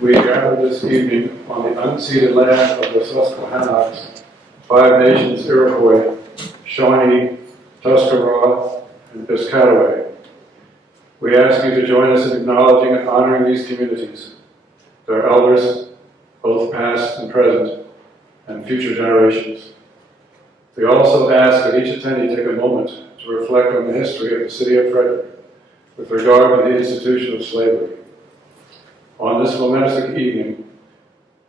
We gather this evening on the unceded land of the Susquehannocks, Five Nations Iroquois, Shawnee, Tuscarora, and Piscataway. We ask you to join us in acknowledging and honoring these communities, their elders, both past and present, and future generations. We also ask that each attendee take a moment to reflect on the history of the city of Frederick with regard to the institution of slavery. On this momentous evening,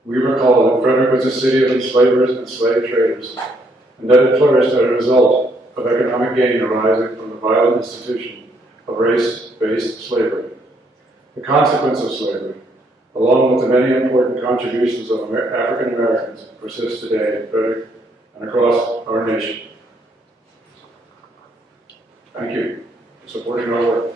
we recall that Frederick was a city of enslavers and slave traders, and that it flourished as a result of economic gain arising from the violent institution of race-based slavery. The consequence of slavery, along with the many important contributions of African Americans, persist today in Frederick and across our nation. Thank you for supporting our work.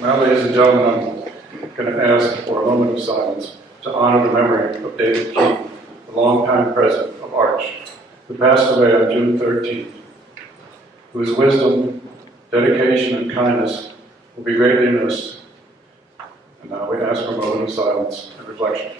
Now, ladies and gentlemen, I'm going to ask for a moment of silence to honor the memory of David Keene, the longtime president of AARCH, who passed away on June 13th, whose wisdom, dedication, and kindness will be greatly missed. And now we ask for a moment of silence and reflection.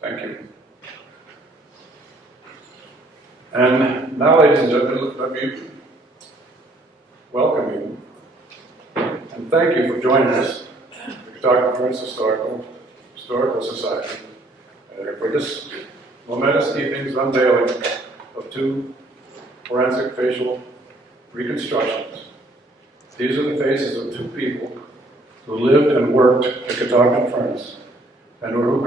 Thank you. And now, ladies and gentlemen, let me welcome you and thank you for joining us at the Catoctin Historical Society for this momentous evening's unveiling of two forensic facial reconstructions. These are the faces of two people who lived and worked at Catoctin Furnace and who were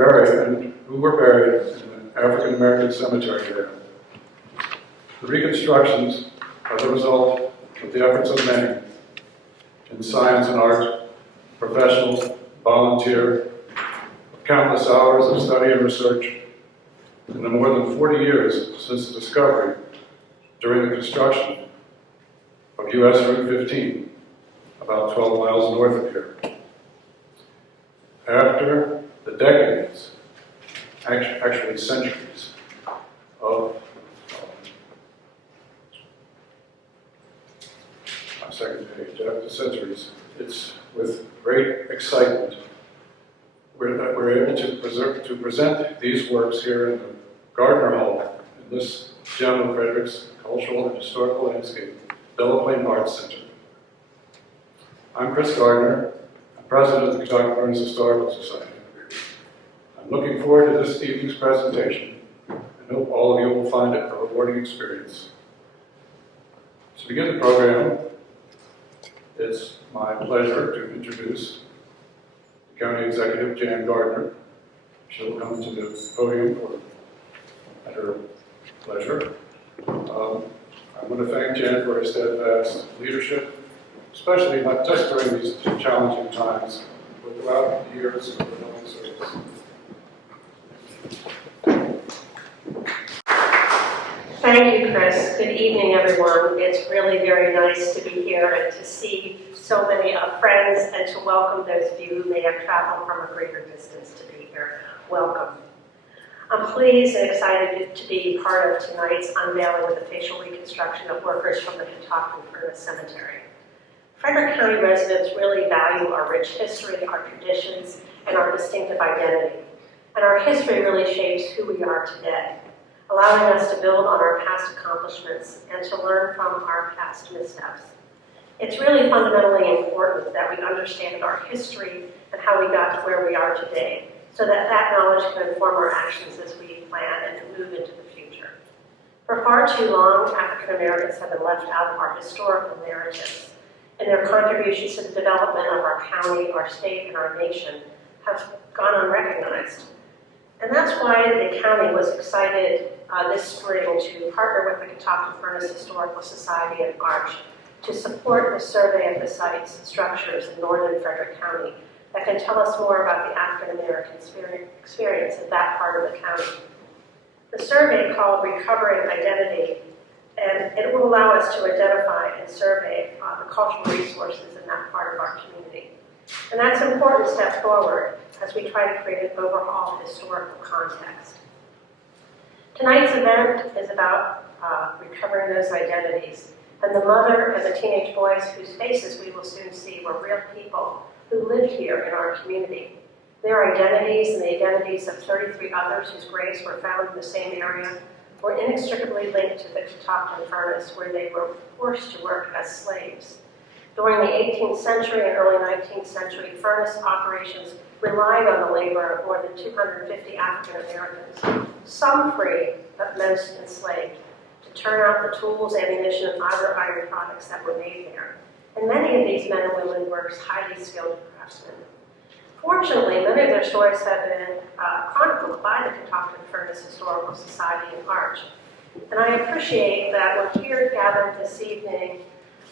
buried in an African American cemetery there. The reconstructions are the result of the efforts of many in science and art, professional, volunteer, of countless hours of study and research, in the more than 40 years since the discovery during the construction of US Route 15, about 12 miles north of here. After the decades, actually centuries, of second page, after centuries, it's with great excitement that we're able to present these works here in the Gardner Hall, in this gem of Frederick's cultural and historical landscape, Delaplane Arts Center. I'm Chris Gardner, I'm president of the Catoctin Furnace Historical Society. I'm looking forward to this evening's presentation and hope all of you will find it a rewarding experience. To begin the program, it's my pleasure to introduce the County Executive, Jan Gardner. She'll come to the podium at her pleasure. I want to thank Jan for her steadfast leadership, especially not just during these challenging times, but throughout the years of the public service. Thank you, Chris. Good evening, everyone. It's really very nice to be here and to see so many friends and to welcome those of you who may have traveled from a greater distance to be here. Welcome. I'm pleased and excited to be part of tonight's unveiling of the facial reconstruction of workers from the Catoctin Furnace Cemetery. Frederick County residents really value our rich history, our traditions, and our distinctive identity. And our history really shapes who we are today, allowing us to build on our past accomplishments and to learn from our past missteps. It's really fundamentally important that we understand our history and how we got to where we are today, so that that knowledge can inform our actions as we plan and move into the future. For far too long, African Americans have been left out of our historical narratives, and their contributions to the development of our county, our state, and our nation have gone unrecognized. And that's why the county was excited this spring to partner with the Catoctin Furnace Historical Society and AARCH to support the survey of the sites and structures in northern Frederick County that can tell us more about the African American experience in that part of the county. The survey, called Recovering Identity, and it will allow us to identify and survey the cultural resources in that part of our community. And that's an important step forward as we try to create an overall historical context. Tonight's event is about recovering those identities, and the mother and the teenage boys whose faces we will soon see were real people who lived here in our community. Their identities and the identities of 33 others whose graves were found in the same area were inextricably linked to the Catoctin furnace, where they were forced to work as slaves. During the 18th century and early 19th century, furnace operations relied on the labor of more than 250 African Americans, some free, but most enslaved, to turn out the tools, ammunition, and other iron products that were made there. And many of these men and women were highly skilled craftsmen. Fortunately, many of their stories have been chronicled by the Catoctin Furnace Historical Society and AARCH. And I appreciate that we're here gathered this evening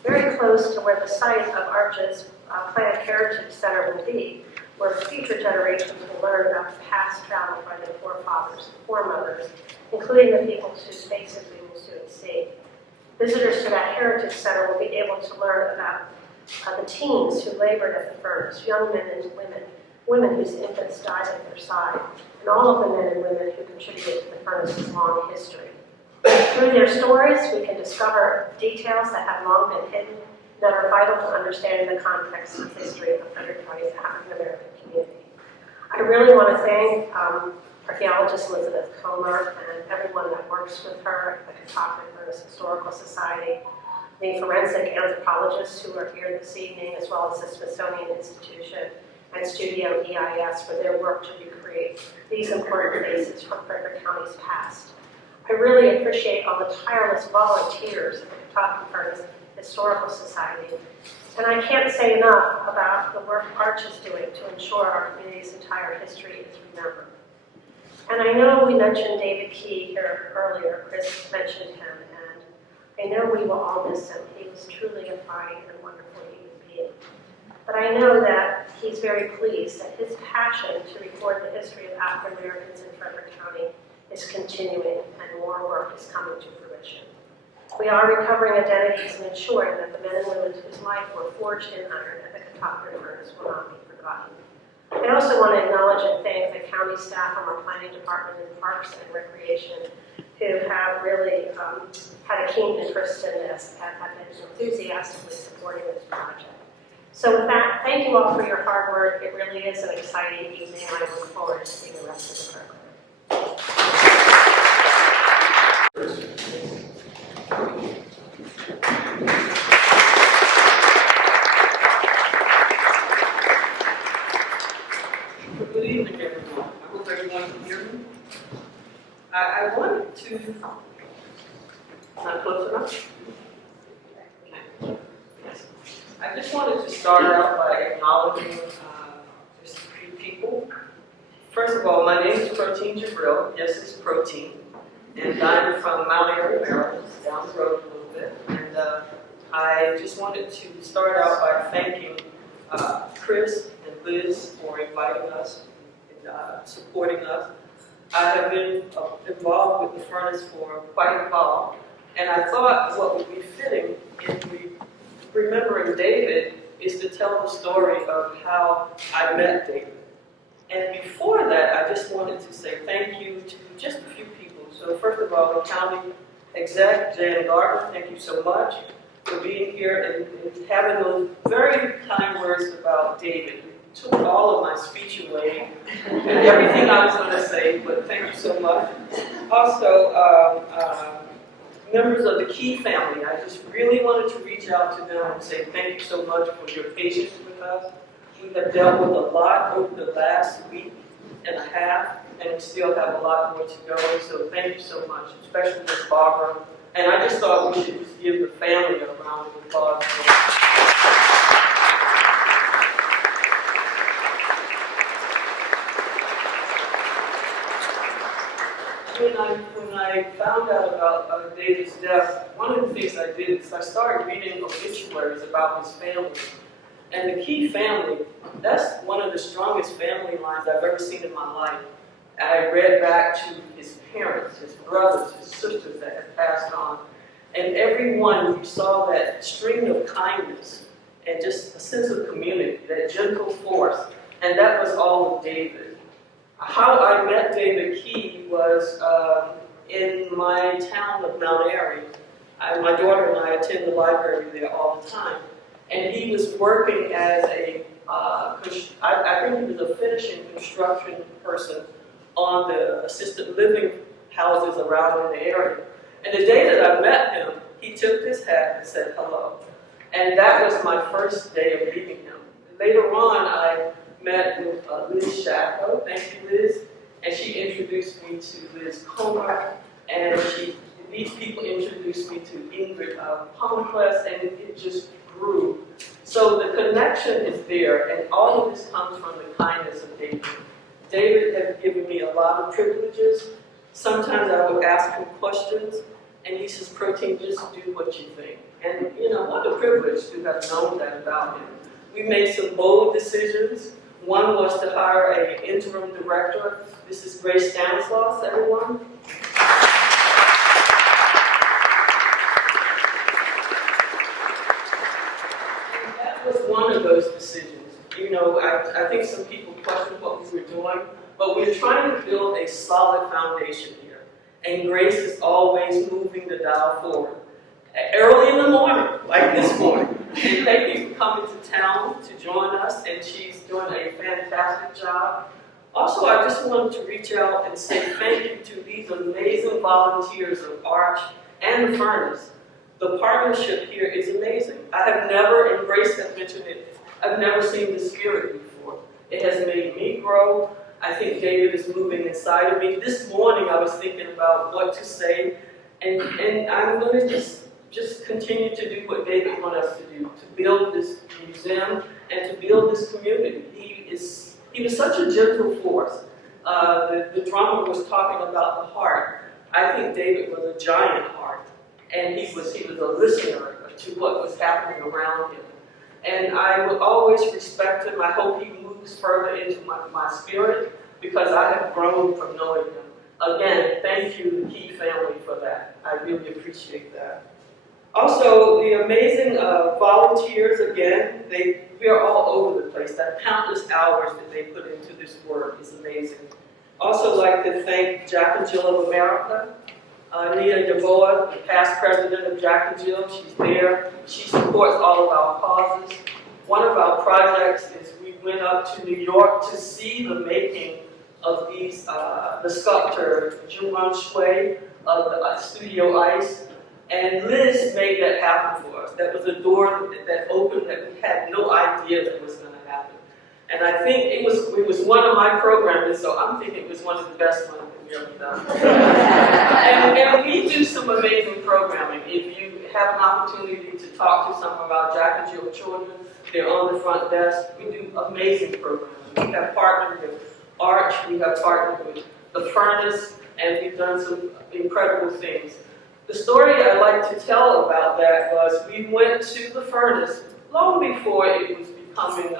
very close to where the site of AARCH's Plant Heritage Center will be, where future generations will learn about the past traveled by their forefathers and foremothers, including the people whose faces we will soon see. Visitors to that Heritage Center will be able to learn about the teens who labored at the furnace, young men and women whose infants died at their side, and all of the men and women who contributed to the furnace's long history. Through their stories, we can discover details that have long been hidden that are vital to understanding the context and history of Frederick County's African American community. I really want to thank archaeologist Elizabeth Comer and everyone that works with her at the Catoctin Furnace Historical Society, the forensic anthropologists who are here this evening, as well as the Smithsonian Institution and Studio EIS for their work to recreate these important faces from Frederick County's past. I really appreciate all the tireless volunteers at the Catoctin Furnace Historical Society, and I can't say enough about the work AARCH is doing to ensure our community's entire history is remembered. And I know we mentioned David Key here earlier, Chris mentioned him, and I know we will all miss him. He was truly a fine and wonderful human being. But I know that he's very pleased that his passion to record the history of African Americans in Frederick County is continuing and more work is coming to fruition. We are recovering identities and ensuring that the men and women whose life were forged in iron at the Catoctin furnace will not be forgotten. I also want to acknowledge and thank the county staff from our planning department and parks and recreation who have really had a keen interest in this and have been enthusiastically supporting this project. So with that, thank you all for your hard work. It really is an exciting evening, and I look forward to seeing the rest of the program. Good evening, everyone. I hope everyone can hear me. I wanted to, not close enough? I just wanted to start out by acknowledging just a few people. First of all, my name is Protean Gibril. Yes, it's Protean. And I'm from Mount Airy, Maryland, down the road a little bit. And I just wanted to start out by thanking Chris and Liz for inviting us and supporting us. I have been involved with the furnace for quite a while, and I thought what would be fitting in remembering David is to tell the story of how I met David. And before that, I just wanted to say thank you to just a few people. So first of all, the county exec, Jan Gardner, thank you so much for being here and having those very kind words about David. It took all of my speech away and everything I was going to say, but thank you so much. Also, members of the Key family, I just really wanted to reach out to them and say thank you so much for your patience with us. We have dealt with a lot over the last week and a half, and we still have a lot more to go, so thank you so much, especially Ms. Barbara. And I just thought we should just give the family a round of applause. When I found out about David's death, one of the things I did is I started reading obituaries about his family. And the Key family, that's one of the strongest family lines I've ever seen in my life. I read back to his parents, his brothers, his sisters that had passed on. And everyone, you saw that string of kindness and just a sense of community, that gentle force. And that was all of David. How I met David Key was in my town of Mount Airy. My daughter and I attend the library there all the time. And he was working as a I think he was a finishing construction person on the assisted living houses around in the area. And the day that I met him, he tipped his hat and said hello. And that was my first day of meeting him. Later on, I met with Liz Shacko, thank you Liz, and she introduced me to Liz Comer, and these people introduced me to Ingrid Palmquist, and it just grew. So the connection is there, and all of this comes from the kindness of David. David has given me a lot of privileges. Sometimes I would ask him questions, and he says, Protean, just do what you think. And you know, what a privilege to have known that about him. We made some bold decisions. One was to hire an interim director. This is Grace Stanislaus, everyone. And that was one of those decisions. You know, I think some people questioned what we were doing, but we're trying to build a solid foundation here. And Grace is always moving the dial forward. Early in the morning, like this morning. And thank you for coming to town to join us, and she's doing a fantastic job. Also, I just wanted to reach out and say thank you to these amazing volunteers of AARCH and the Furnace. The partnership here is amazing. I have never, and Grace has mentioned it, I've never seen this spirit before. It has made me grow. I think David is moving inside of me. This morning I was thinking about what to say, and I'm going to just continue to do what David wanted us to do, to build this museum and to build this community. He was such a gentle force. The drummer was talking about the heart. I think David was a giant heart, and he was a listener to what was happening around him. And I will always respect him. I hope he moves further into my spirit, because I have grown from knowing him. Again, thank you, the Key family, for that. I really appreciate that. Also, the amazing volunteers, again, we are all over the place. That countless hours that they put into this work is amazing. Also like to thank Jack and Jill of America. Nita DeBoer, the past president of Jack and Jill, she's there. She supports all of our causes. One of our projects is we went up to New York to see the making of these, the sculptor Juan Shui of the Studio Ice. And Liz made that happen for us. That was a door that opened that we had no idea that was going to happen. And I think it was one of my programs, so I'm thinking it was one of the best ones that we ever done. and we do some amazing programming. If you have an opportunity to talk to some of our Jack and Jill children, they're on the front desk. We do amazing programming. We have partnered with AARCH, we have partnered with the Furnace, and we've done some incredible things. The story I like to tell about that was we went to the Furnace long before it was becoming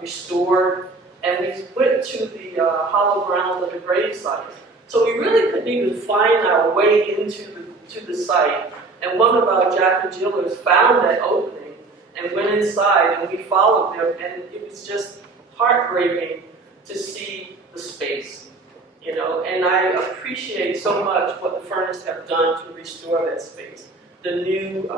restored, and we went to the hollow grounds of the grave sites. So we really couldn't even find our way into the site. And one of our Jack and Jillers found that opening and went inside, and we followed them, and it was just heartbreaking to see the space. You know, and I appreciate so much what the Furnace have done to restore that space. The new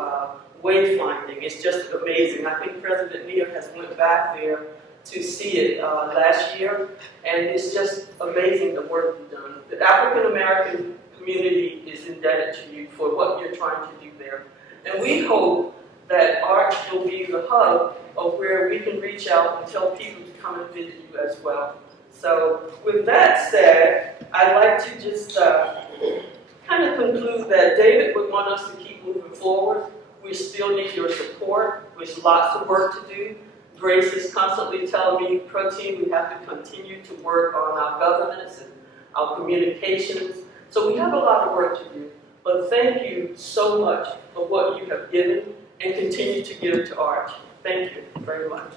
wayfinding is just amazing. I think President Nia has went back there to see it last year, and it's just amazing the work you've done. The African American community is indebted to you for what you're trying to do there. And we hope that AARCH will be the hub of where we can reach out and tell people to come and visit you as well. So with that said, I'd like to just kind of conclude that David would want us to keep moving forward. We still need your support. There's lots of work to do. Grace is constantly telling me, Protean, we have to continue to work on our governance and our communications. So we have a lot of work to do. But thank you so much for what you have given and continue to give to AARCH. Thank you very much.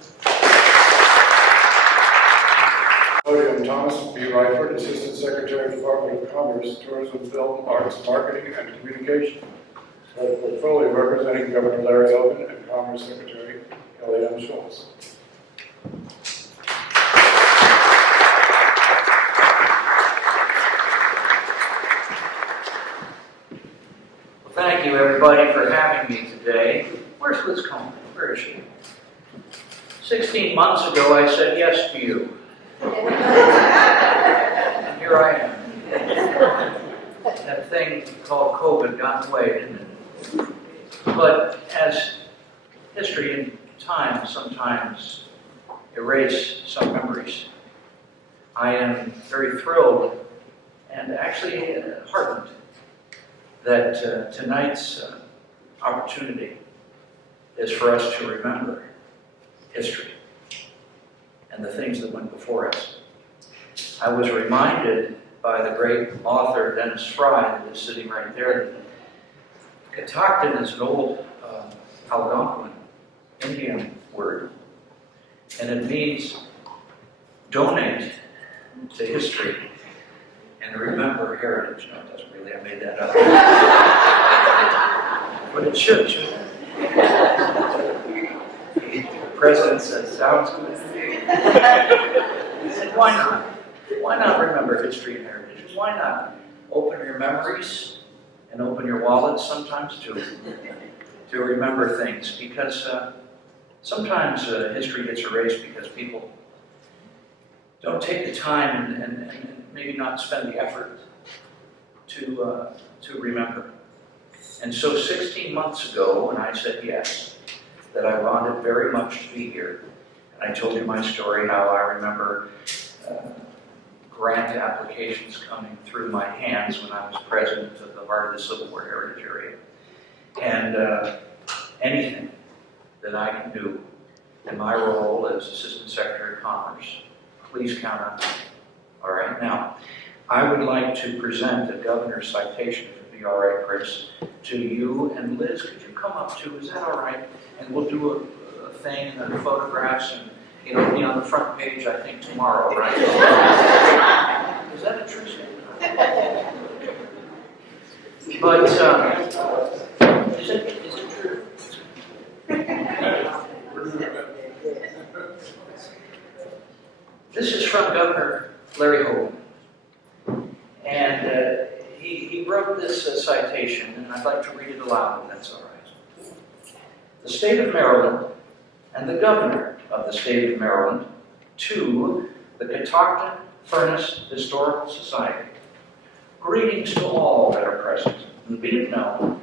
I'm Thomas B. Riford, Assistant Secretary, Department of Commerce, Tourism, Film, Arts, Marketing, and Communication. I have a portfolio representing Governor Larry Hogan and Commerce Secretary Elayne Schulz. Well, thank you, everybody, for having me today. Where's Liz Coleman? Where is she? 16 months ago, I said yes to you. And here I am. That thing called COVID got in the way, didn't it? But as history and time sometimes erase some memories, I am very thrilled and actually heartened that tonight's opportunity is for us to remember history and the things that went before us. I was reminded by the great author Dennis Fry, that is sitting right there, that Catoctin is an old Algonquin Indian word, and it means donate to history and remember heritage. No, it doesn't really, I made that up. But it should, shouldn't it? The president says, sounds good. And why not? Why not remember history and heritage? Why not open your memories and open your wallets sometimes to remember things? Because sometimes history gets erased because people don't take the time and maybe not spend the effort to remember. And so 16 months ago, when I said yes, that I wanted very much to be here, and I told you my story, how I remember grant applications coming through my hands when I was president of the Heart of the Civil War Heritage Area. And anything that I can do in my role as Assistant Secretary of Commerce, please count on me. All right, now, I would like to present a governor's citation, if it'd be all right, Chris, to you. And Liz, could you come up too? Is that all right? And we'll do a thing and then photographs, and it'll be on the front page, I think, tomorrow, right? Is that a true statement? But, is it true? This is from Governor Larry Hogan. And he wrote this citation, and I'd like to read it aloud, if that's all right. The state of Maryland and the governor of the state of Maryland to the Catoctin Furnace Historical Society. Greetings to all that are present, and be it known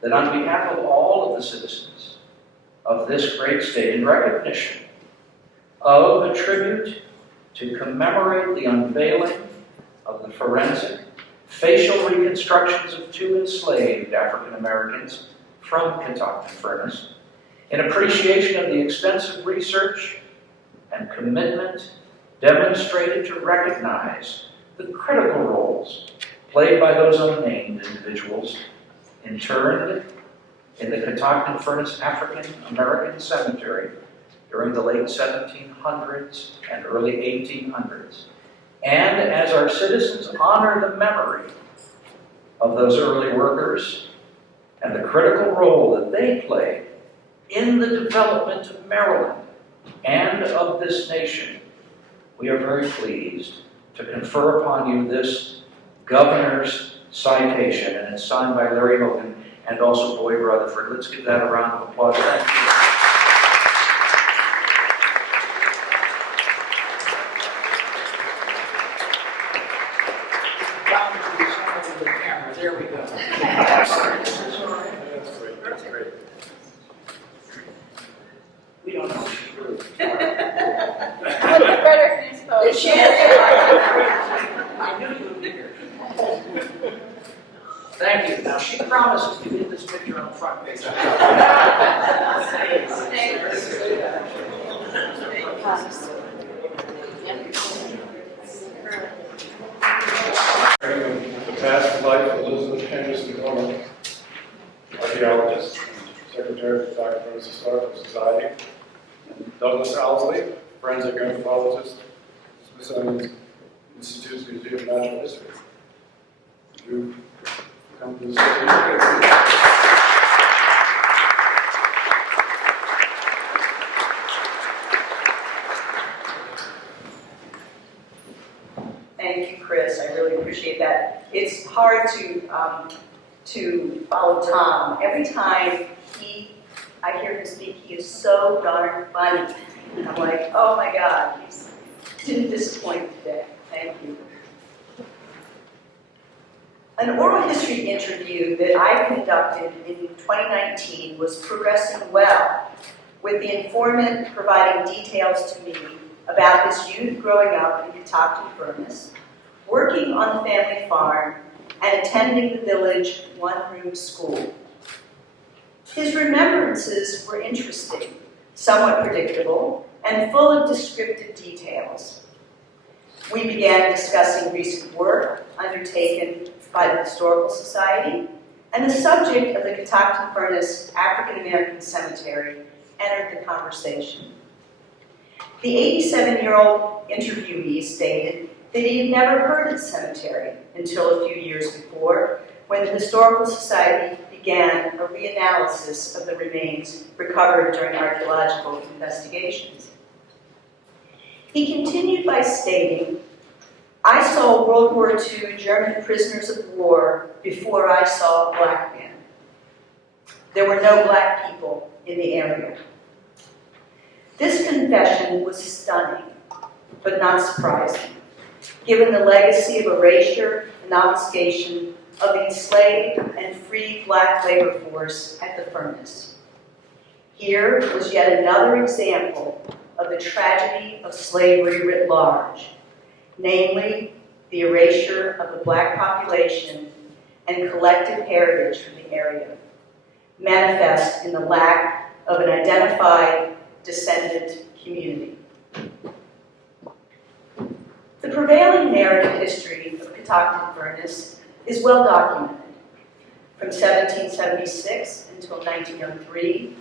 that on behalf of all of the citizens of this great state, in recognition of a tribute to commemorate the unveiling of the forensic facial reconstructions of 2 enslaved African Americans from Catoctin Furnace, in appreciation of the extensive research and commitment demonstrated to recognize the critical roles played by those unnamed individuals interned in the Catoctin Furnace African American Cemetery during the late 1700s and early 1800s. And as our citizens honor the memory of those early workers and the critical role that they played in the development of Maryland and of this nation, we are very pleased to confer upon you this governor's citation, and it's signed by Larry Hogan and also Boyd Rutherford. Let's give that a round of applause. Thank you. There we go. That's great. That's great. We don't know if she's really I knew you would be here. Thank you. Now, she promises to get this picture on the front page. The past life of Elizabeth Henderson Gorman, Archaeologist, Secretary of the Catoctin Furnace Historical Society, and Douglas Owsley, Forensic Anthropologist, Smithsonian Institute's Museum of Natural History. Would you come to the stage? Thank you, Chris. I really appreciate that. It's hard to follow Tom. Every time I hear him speak, he is is so darn funny. And I'm like, oh my God, you didn't disappoint today. Thank you. An oral history interview that I conducted in 2019 was progressing well, with the informant providing details to me about his youth growing up in Catoctin Furnace, working on the family farm, and attending the village one-room school. His remembrances were interesting, somewhat predictable, and full of descriptive details. We began discussing recent work undertaken by the Historical Society, and the subject of the Catoctin Furnace African American Cemetery entered the conversation. The 87-year-old interviewee stated that he had never heard of the cemetery until a few years before, when the Historical Society began a reanalysis of the remains recovered during archaeological investigations. He continued by stating, "I saw World War II German prisoners of war before I saw a black man. There were no black people in the area." This confession was stunning, but not surprising, given the legacy of erasure and obfuscation of the enslaved and free black labor force at the furnace. Here was yet another example of the tragedy of slavery writ large, namely the erasure of the black population and collective heritage from the area, manifest in the lack of an identified descendant community. The prevailing narrative history of Catoctin Furnace is well documented. From 1776 until 1903,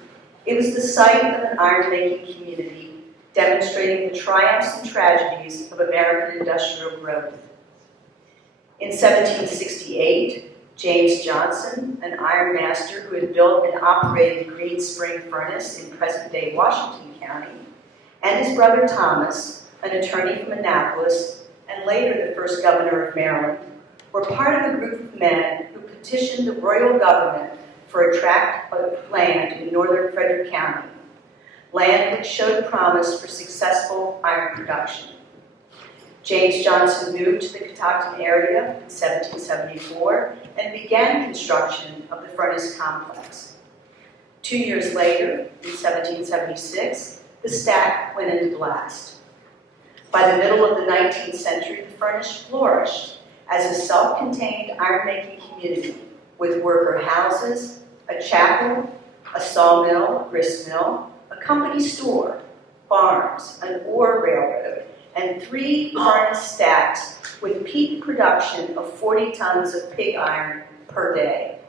it was the site of an iron-making community demonstrating the triumphs and tragedies of American industrial growth. In 1768, James Johnson, an iron master who had built and operated Green Spring Furnace in present-day Washington County, and his brother Thomas, an attorney from Annapolis, and later the first governor of Maryland, were part of a group of men who petitioned the royal government for a tract of land in northern Frederick County, land which showed promise for successful iron production. James Johnson moved to the Catoctin area in 1774 and began construction of the furnace complex. 2 years later, in 1776, the stack went into blast. By the middle of the 19th century, the furnace flourished as a self-contained iron-making community with worker houses, a chapel, a sawmill, a grist mill, a company store, farms, an ore railroad, and 3 furnace stacks with peak production of 40 tons of pig iron per day.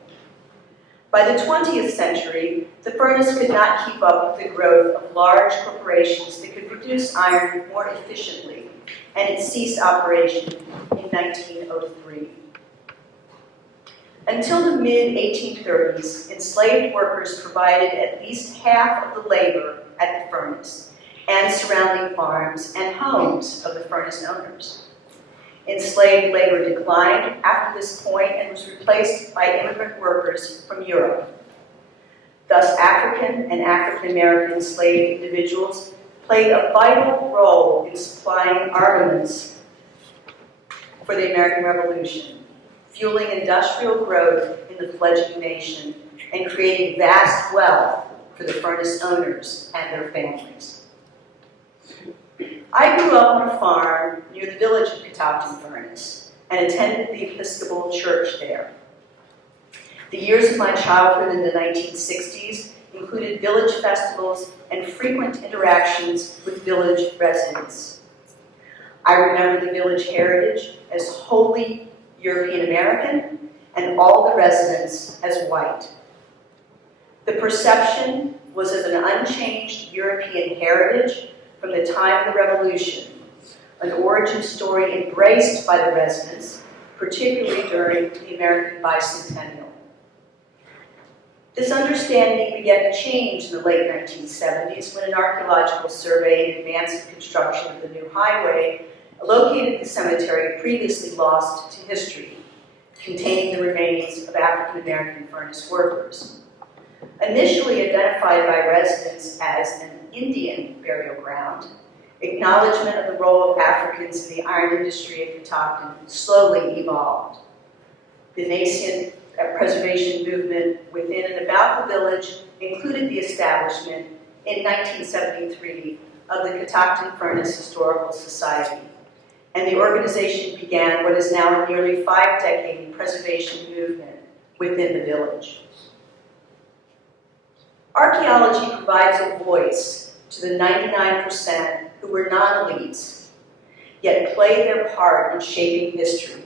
By the 20th century, the furnace could not keep up with the growth of large corporations that could produce iron more efficiently, and it ceased operation in 1903. Until the mid-1830s, enslaved workers provided at least half of the labor at the furnace and surrounding farms and homes of the furnace owners. Enslaved labor declined after this point and was replaced by immigrant workers from Europe. Thus, African and African American enslaved individuals played a vital role in supplying armaments for the American Revolution, fueling industrial growth in the fledgling nation and creating vast wealth for the furnace owners and their families. I grew up on a farm near the village of Catoctin Furnace and attended the Episcopal church there. The years of my childhood in the 1960s included village festivals and frequent interactions with village residents. I remember the village heritage as wholly European American and all the residents as white. The perception was of an unchanged European heritage from the time of the Revolution, an origin story embraced by the residents, particularly during the American Bicentennial. This understanding began to change in the late 1970s when an archaeological survey in advance of construction of the new highway located the cemetery previously lost to history, containing the remains of African American furnace workers. Initially identified by residents as an Indian burial ground, acknowledgement of the role of Africans in the iron industry at Catoctin slowly evolved. The nascent preservation movement within and about the village included the establishment in 1973 of the Catoctin Furnace Historical Society, and the organization began what is now a nearly 5-decade preservation movement within the village. Archaeology provides a voice to the 99% who were non-elites, yet played their part in shaping history.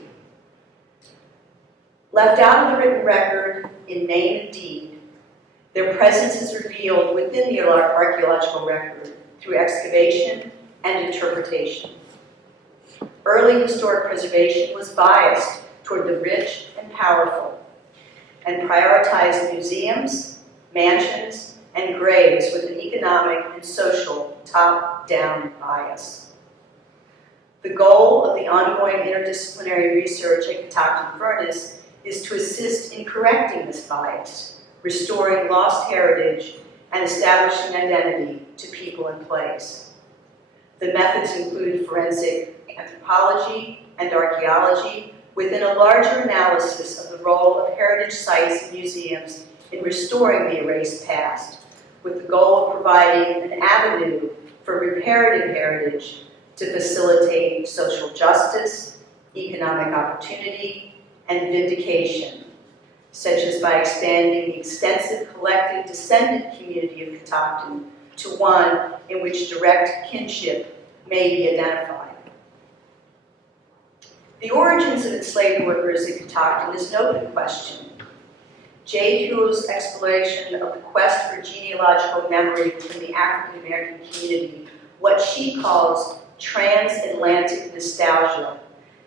Left out of the written record in name and deed, their presence is revealed within the archaeological record through excavation and interpretation. Early historic preservation was biased toward the rich and powerful, and prioritized museums, mansions, and graves with an economic and social top-down bias. The goal of the ongoing interdisciplinary research at Catoctin Furnace is to assist in correcting this bias, restoring lost heritage, and establishing identity to people and place. The methods include forensic anthropology and archaeology within a larger analysis of the role of heritage sites and museums in restoring the erased past, with the goal of providing an avenue for reparative heritage to facilitate social justice, economic opportunity, and vindication, such as by expanding the extensive collective descendant community of Catoctin to one in which direct kinship may be identified. The origins of enslaved workers at Catoctin is no open question. J. Hugh's exploration of the quest for genealogical memory within the African American community, what she calls transatlantic nostalgia,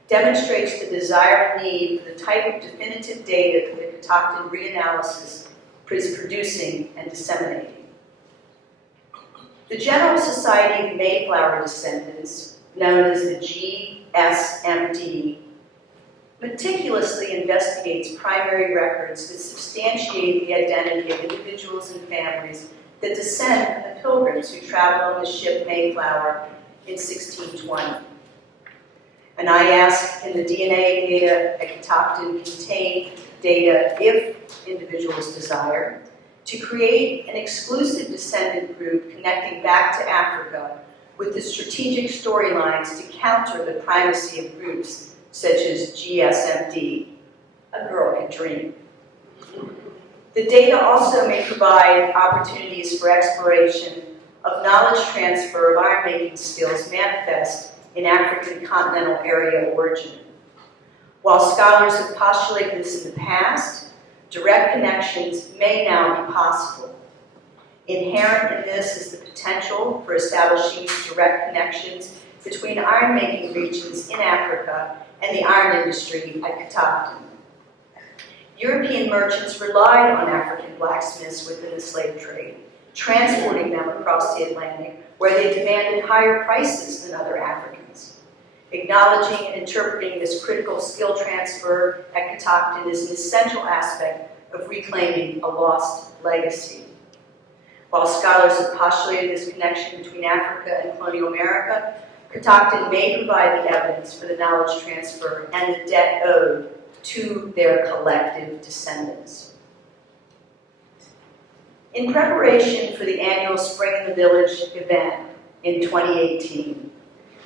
demonstrates the desired need for the type of definitive data that the Catoctin reanalysis is producing and disseminating. The General Society of Mayflower Descendants, known as the GSMD, meticulously investigates primary records that substantiate the identity of individuals and families that descend from the pilgrims who traveled on the ship Mayflower in 1620. And I asked, can the DNA data at Catoctin contain data, if individuals desire, to create an exclusive descendant group connecting back to Africa with the strategic storylines to counter the primacy of groups such as GSMD, a girl can dream. The data also may provide opportunities for exploration of knowledge transfer of iron-making skills manifest in African continental area origin. While scholars have postulated this in the past, direct connections may now be possible. Inherent in this is the potential for establishing direct connections between iron-making regions in Africa and the iron industry at Catoctin. European merchants relied on African blacksmiths within the slave trade, transporting them across the Atlantic, where they demanded higher prices than other Africans. Acknowledging and interpreting this critical skill transfer at Catoctin is an essential aspect of reclaiming a lost legacy. While scholars have postulated this connection between Africa and colonial America, Catoctin may provide the evidence for the knowledge transfer and the debt owed to their collective descendants. In preparation for the annual Spring in the Village event in 2018,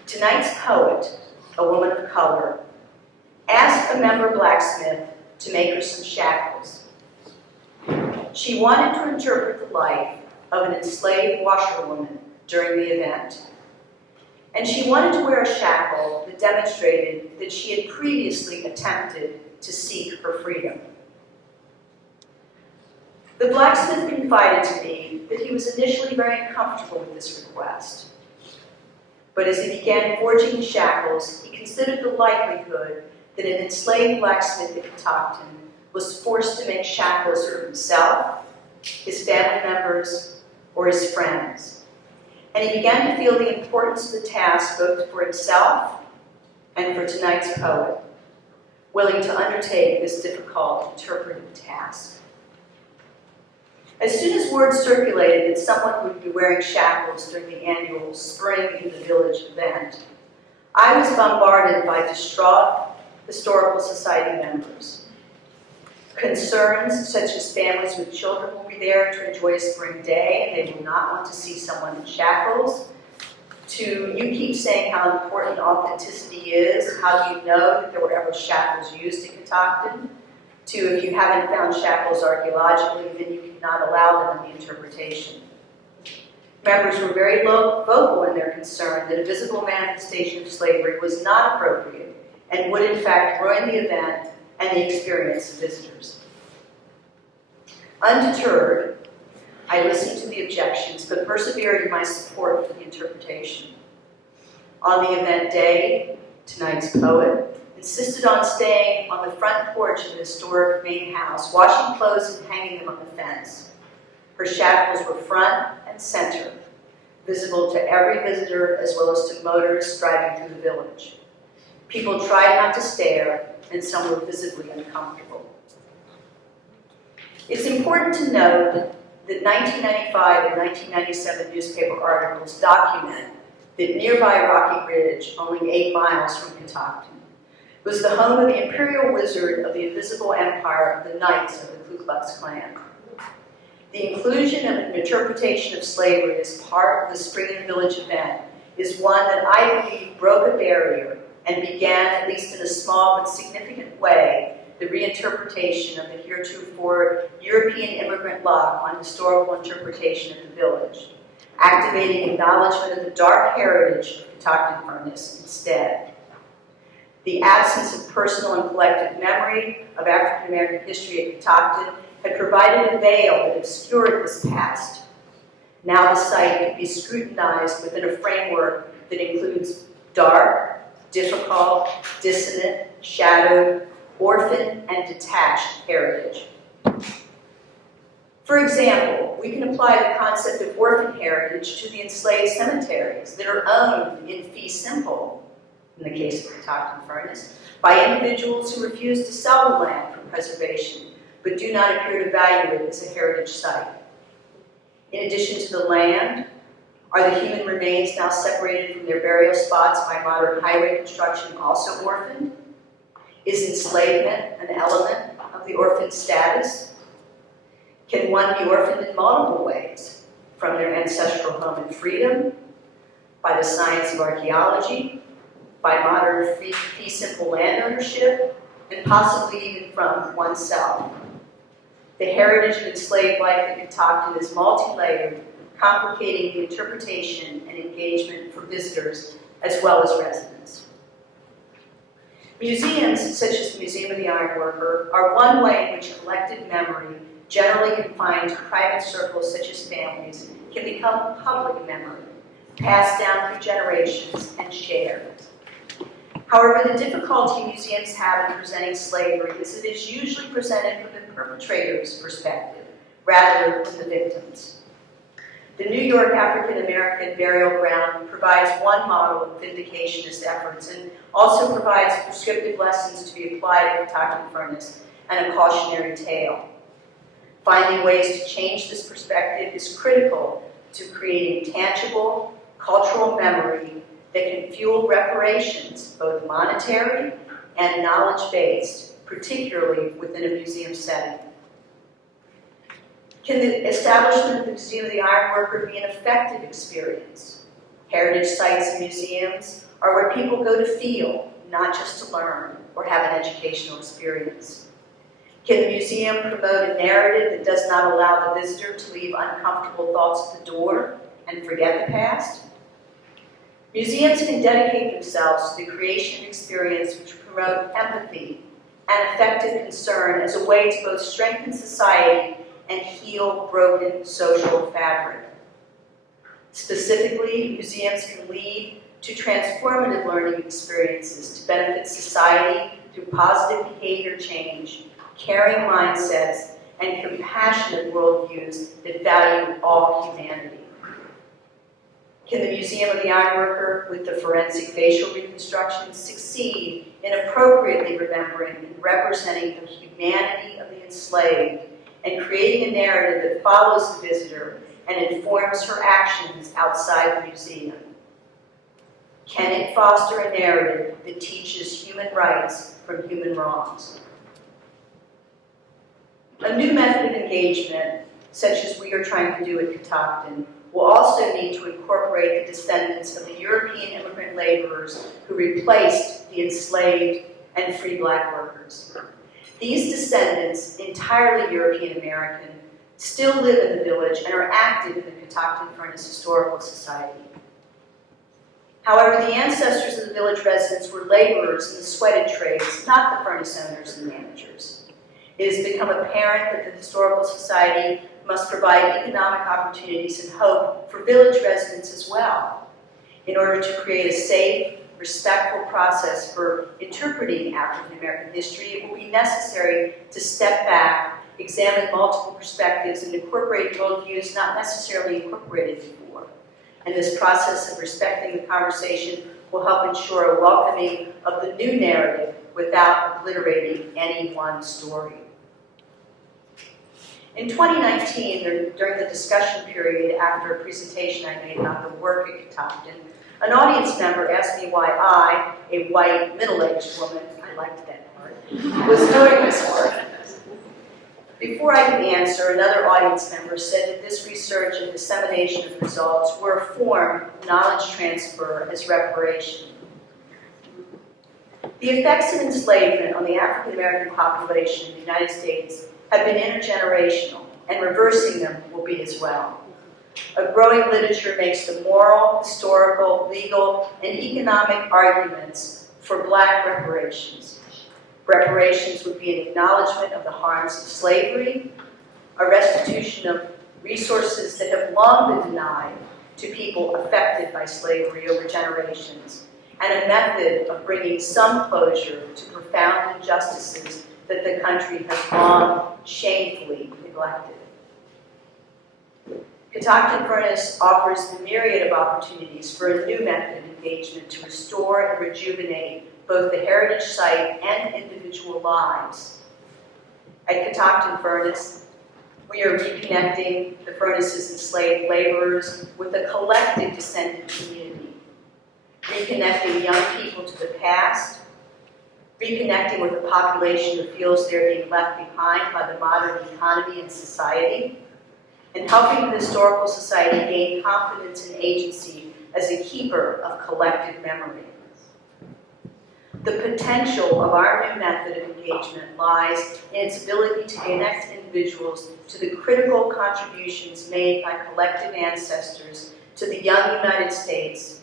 tonight's poet, a woman of color, asked a member blacksmith to make her some shackles. She wanted to interpret the life of an enslaved washerwoman during the event. And she wanted to wear a shackle that demonstrated that she had previously attempted to seek her freedom. The blacksmith confided to me that he was initially very uncomfortable with this request. But as he began forging shackles, he considered the likelihood that an enslaved blacksmith at Catoctin was forced to make shackles for himself, his family members, or his friends. And he began to feel the importance of the task both for himself and for tonight's poet, willing to undertake this difficult interpretive task. As soon as word circulated that someone would be wearing shackles during the annual Spring in the Village event, I was bombarded by distraught Historical Society members. Concerns such as families with children will be there to enjoy a spring day and they will not want to see someone in shackles, to you keep saying how important authenticity is, how do you know that there were ever shackles used in Catoctin, to if you haven't found shackles archaeologically, then you cannot allow them in the interpretation. Members were very vocal in their concern that a visible manifestation of slavery was not appropriate and would in fact ruin the event and the experience of visitors. Undeterred, I listened to the objections, but persevered in my support for the interpretation. On the event day, tonight's poet insisted on staying on the front porch of the historic main house, washing clothes and hanging them on the fence. Her shackles were front and center, visible to every visitor as well as to motorists driving through the village. People tried not to stare, and some were visibly uncomfortable. It's important to note that 1995 and 1997 newspaper articles document that nearby Rocky Ridge, only 8 miles from Catoctin, was the home of the imperial wizard of the invisible empire of the Knights of the Ku Klux Klan. The inclusion of an interpretation of slavery as part of the Spring in the Village event is one that I believe broke a barrier and began, at least in a small but significant way, the reinterpretation of the heretofore European immigrant lock on historical interpretation of the village, activating acknowledgment of the dark heritage of Catoctin Furnace instead. The absence of personal and collective memory of African American history at Catoctin had provided a veil that obscured this past. Now the site could be scrutinized within a framework that includes dark, difficult, dissonant, shadowed, orphan, and detached heritage. For example, we can apply the concept of orphan heritage to the enslaved cemeteries that are owned in fee simple, in the case of Catoctin Furnace, by individuals who refuse to sell the land for preservation, but do not appear to value it as a heritage site. In addition to the land, are the human remains now separated from their burial spots by modern highway construction also orphaned? Is enslavement an element of the orphan status? Can one be orphaned in multiple ways? From their ancestral home and freedom, by the science of archaeology, by modern fee simple land ownership, and possibly even from oneself. The heritage of enslaved life at Catoctin is multi-layered, complicating the interpretation and engagement for visitors as well as residents. Museums, such as the Museum of the Ironworker, are one way in which collective memory, generally confined to private circles such as families, can become public memory, passed down through generations and shared. However, the difficulty museums have in presenting slavery is that it is usually presented from the perpetrator's perspective, rather than the victim's. The New York African American Burial Ground provides one model of vindicationist efforts and also provides prescriptive lessons to be applied at Catoctin Furnace and a cautionary tale. Finding ways to change this perspective is critical to creating tangible cultural memory that can fuel reparations, both monetary and knowledge-based, particularly within a museum setting. Can the establishment of the Museum of the Ironworker be an effective experience? Heritage sites and museums are where people go to feel, not just to learn or have an educational experience. Can the museum promote a narrative that does not allow the visitor to leave uncomfortable thoughts at the door and forget the past? Museums can dedicate themselves to the creation of experience which promote empathy and effective concern as a way to both strengthen society and heal broken social fabric. Specifically, museums can lead to transformative learning experiences to benefit society through positive behavior change, caring mindsets, and compassionate worldviews that value all humanity. Can the Museum of the Ironworker, with the forensic facial reconstructions, succeed in appropriately remembering and representing the humanity of the enslaved and creating a narrative that follows the visitor and informs her actions outside the museum? Can it foster a narrative that teaches human rights from human wrongs? A new method of engagement, such as we are trying to do at Catoctin, will also need to incorporate the descendants of the European immigrant laborers who replaced the enslaved and free black workers. These descendants, entirely European American, still live in the village and are active in the Catoctin Furnace Historical Society. However, the ancestors of the village residents were laborers in the sweated trades, not the furnace owners and managers. It has become apparent that the Historical Society must provide economic opportunities and hope for village residents as well. In order to create a safe, respectful process for interpreting African American history, it will be necessary to step back, examine multiple perspectives, and incorporate worldviews not necessarily incorporated before. And this process of respecting the conversation will help ensure a welcoming of the new narrative without obliterating any one story. In 2019, during the discussion period after a presentation I made about the work at Catoctin, an audience member asked me why I, a white, middle-aged woman, I liked that part, was doing this work. Before I could answer, another audience member said that this research and dissemination of results were a form of knowledge transfer as reparation. The effects of enslavement on the African American population in the United States have been intergenerational, and reversing them will be as well. A growing literature makes the moral, historical, legal, and economic arguments for black reparations. Reparations would be an acknowledgement of the harms of slavery, a restitution of resources that have long been denied to people affected by slavery over generations, and a method of bringing some closure to profound injustices that the country has long shamefully neglected. Catoctin Furnace offers a myriad of opportunities for a new method of engagement to restore and rejuvenate both the heritage site and individual lives. At Catoctin Furnace, we are reconnecting the furnace's enslaved laborers with a collective descendant community, reconnecting young people to the past, reconnecting with a population who feels they're being left behind by the modern economy and society, and helping the Historical Society gain confidence and agency as a keeper of collective memory. The potential of our new method of engagement lies in its ability to connect individuals to the critical contributions made by collective ancestors to the young United States,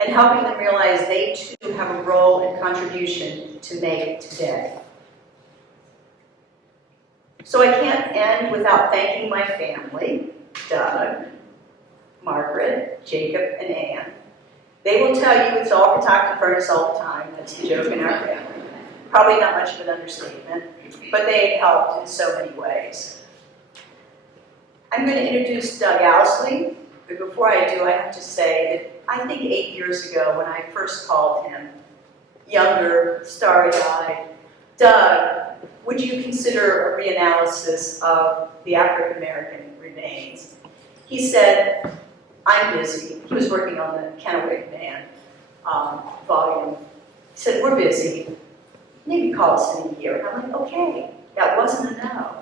and helping them realize they too have a role and contribution to make today. So I can't end without thanking my family, Doug, Margaret, Jacob, and Anne. They will tell you it's all Catoctin Furnace all the time. That's the joke in our family. Probably not much of an understatement, but they helped in so many ways. I'm going to introduce Doug Owsley, but before I do, I have to say that I think 8 years ago when I first called him, younger, starry-eyed, Doug, would you consider a reanalysis of the African American remains? He said, I'm busy. He was working on the Kennewick Man volume. He said, we're busy. Maybe call us in a year. And I'm like, okay, that wasn't a no.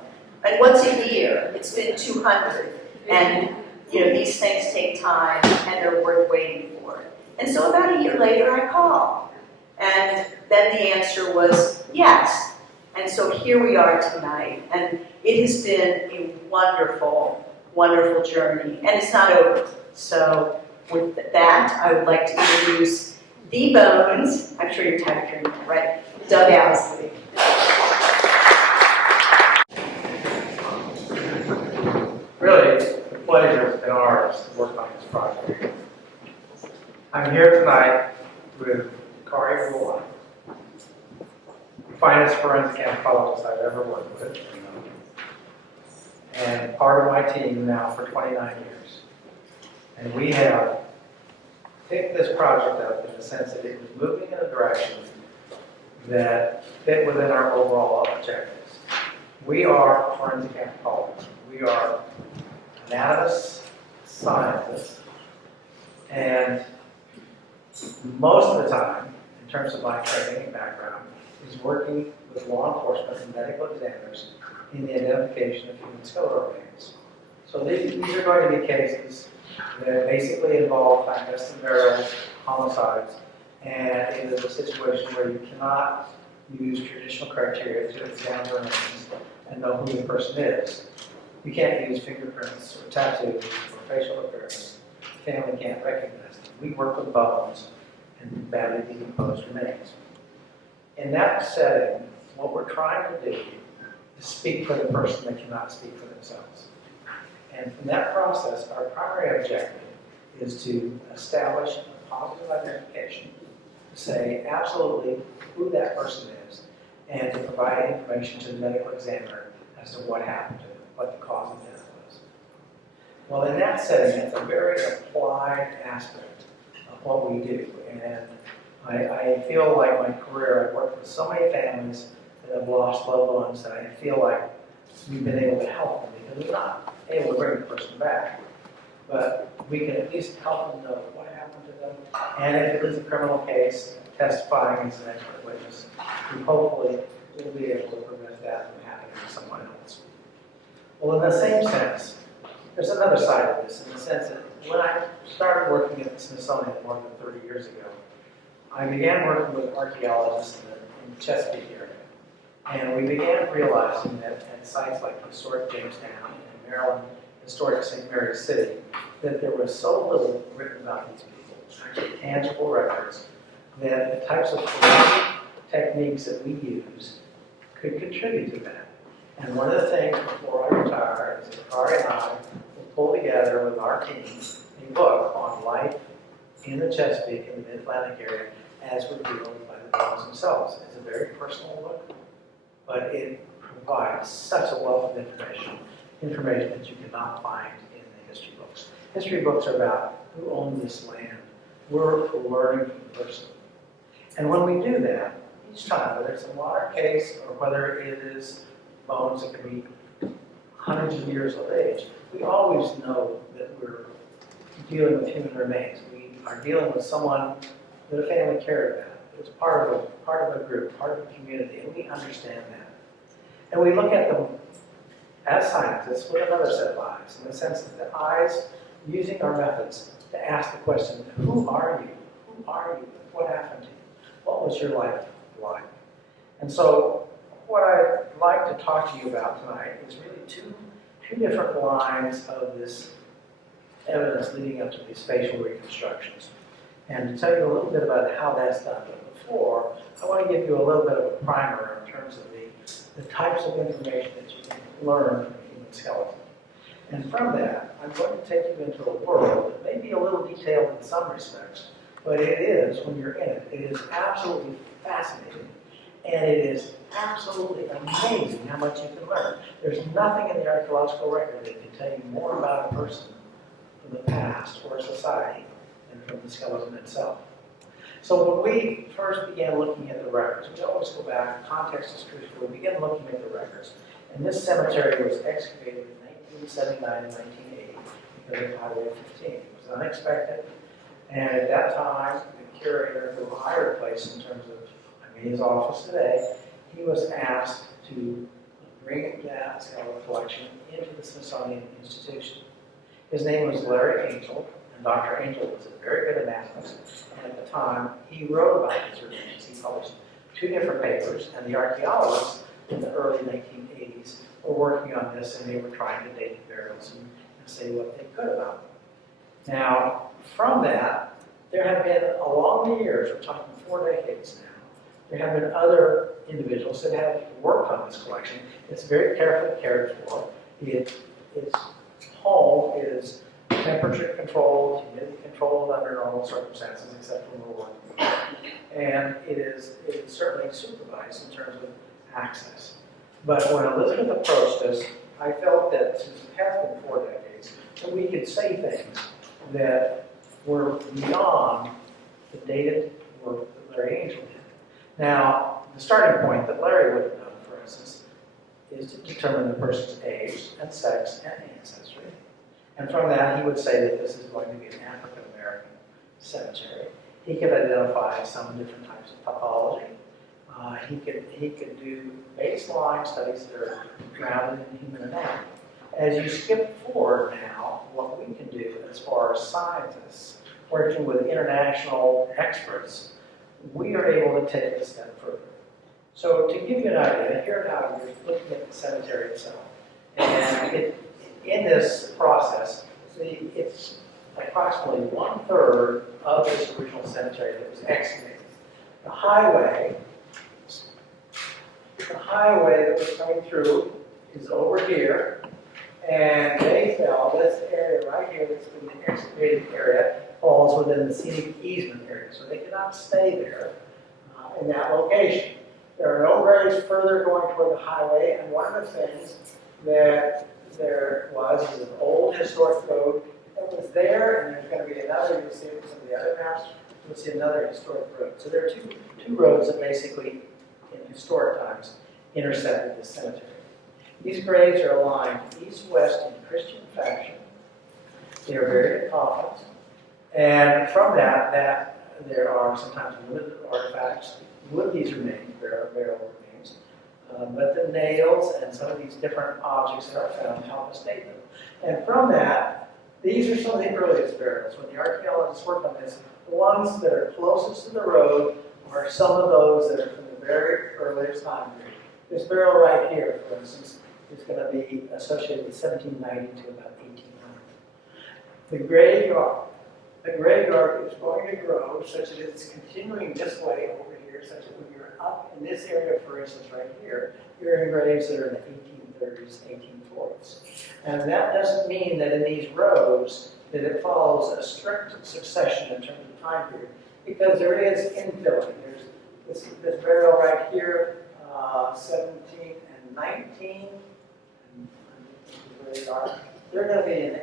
And what's a year? It's been 200. And these things take time and they're worth waiting for. And so about a year later, I called. And then the answer was yes. And so here we are tonight. And it has been a wonderful, wonderful journey. And it's not over. So with that, I would like to introduce the bones. I'm sure you're tired of hearing that, right? Doug Owsley. Really, the pleasure has been ours to work on this project. I'm here tonight with Kari Bruwelheide, the finest forensic anthropologist I've ever worked with, and part of my team now for 29 years. And we have picked this project up in the sense that it was moving in a direction that fit within our overall objectives. We are forensic anthropologists. We are anatomists, scientists, and most of the time, in terms of my training and background, is working with law enforcement and medical examiners in the identification of human skeletal remains. So these are going to be cases that basically involve clandestine burials, homicides, and it is a situation where you cannot use traditional criteria to examine the remains and know who the person is. You can't use fingerprints or tattoos or facial appearance. The family can't recognize them. We work with bones and badly decomposed remains. In that setting, what we're trying to do is speak for the person that cannot speak for themselves. And from that process, our primary objective is to establish a positive identification, to say absolutely who that person is, and to provide information to the medical examiner as to what happened to them, what the cause of death was. Well, in that setting, it's a very applied aspect of what we do. And I feel like my career, I've worked with so many families that have lost loved ones that I feel like we've been able to help them because we're not able to bring the person back. But we can at least help them know what happened to them. And if it is a criminal case, testifying as an expert witness, we hopefully will be able to prevent that from happening to someone else. Well, in the same sense, there's another side of this, in the sense that when I started working at the Smithsonian more than 30 years ago, I began working with archaeologists in the Chesapeake area. And we began realizing that at sites like historic Jamestown and Maryland, historic St. Mary's City, that there was so little written about these people, actually tangible records, that the types of forensic techniques that we use could contribute to that. And one of the things before I retire is that Kari and I will pull together with our team a book on life in the Chesapeake and the Mid-Atlantic area as revealed by the bones themselves. It's a very personal book, but it provides such a wealth of information that you cannot find in the history books. History books are about who owned this land. We're learning from the person. And when we do that, each time, whether it's a modern case or whether it is bones that can be hundreds of years of age, we always know that we're dealing with human remains. We are dealing with someone that a family cared about. It was part of a group, part of a community, and we understand that. And we look at them as scientists with another set of eyes, in the sense that the eyes, using our methods to ask the question, who are you? Who are you? What happened to you? What was your life like? And so what I'd like to talk to you about tonight is really two different lines of this evidence leading up to these facial reconstructions. And to tell you a little bit about how that's done. But before, I want to give you a little bit of a primer in terms of the types of information that you can learn from a human skeleton. And from that, I'm going to take you into a world that may be a little detailed in some respects, but it is, when you're in it, it is absolutely fascinating. And it is absolutely amazing how much you can learn. There's nothing in the archaeological record that can tell you more about a person from the past or a society than from the skeleton itself. So when we first began looking at the records, we always go back, context is crucial, we began looking at the records. And this cemetery was excavated in 1979 and 1980 because of Highway 15. It was unexpected. And at that time, the curator who hired a place in terms of his office today, he was asked to bring that skeletal collection into the Smithsonian Institution. His name was Larry Angel, and Dr. Angel was a very good anatomist, and at the time, he wrote about his remains. He published 2 different papers, and the archaeologists in the early 1980s were working on this, and they were trying to date the burials and say what they could about them. Now, from that, there have been, along the years, we're talking 4 decades now, there have been other individuals that have worked on this collection. It's very carefully cared for. Its home is temperature controlled, humidity controlled under normal circumstances, except when we're working. And it is certainly supervised in terms of access. But when Elizabeth approached us, I felt that since it has been 4 decades, that we could say things that were beyond the dated work that Larry Angel did. Now, the starting point that Larry would have done, for instance, is to determine the person's age and sex and ancestry. And from that, he would say that this is going to be an African American cemetery. He could identify some different types of pathology. He could do baseline studies that are grounded in human anatomy. As you skip forward now, what we can do as far as scientists working with international experts, we are able to take it a step further. So to give you an idea, here now you're looking at the cemetery itself. And in this process, it's approximately 1/3 of this original cemetery that was excavated. The highway that was coming through is over here, and they felt this area right here that's been the excavated area falls within the scenic easement area, so they cannot stay there in that location. There are no graves further going toward the highway, and one of the things that there was an old historic road that was there, and there's going to be another, you'll see it in some of the other maps, you'll see another historic road. So there are two roads that basically, in historic times, intersected this cemetery. These graves are aligned east-west in Christian fashion. They are buried in coffins. And from that there are sometimes limited artifacts with these remains, burial remains. But the nails and some of these different objects that are found help us date them. And from that, these are some of the earliest burials. When the archaeologists work on this, the ones that are closest to the road are some of those that are from the very earliest time period. This burial right here, for instance, is going to be associated with 1790 to about 1800. The graveyard is going to grow such that it's continuing this way over here, such that when you're up in this area, for instance, right here, you're in graves that are in the 1830s, 1840s. And that doesn't mean that in these rows that it follows a strict succession in terms of time period, because there is infilling. There's this burial right here, 17 and 19, and where they are. They're going to be in the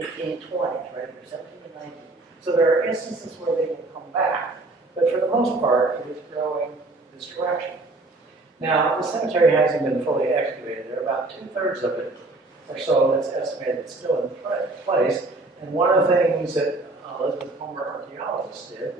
1820s, right? They're 17 and 19. So there are instances where they will come back, but for the most part, it is growing this direction. Now, the cemetery hasn't been fully excavated. There are about 2/3 of it or so that's estimated still in place. And one of the things that Elizabeth Homer, archaeologist, did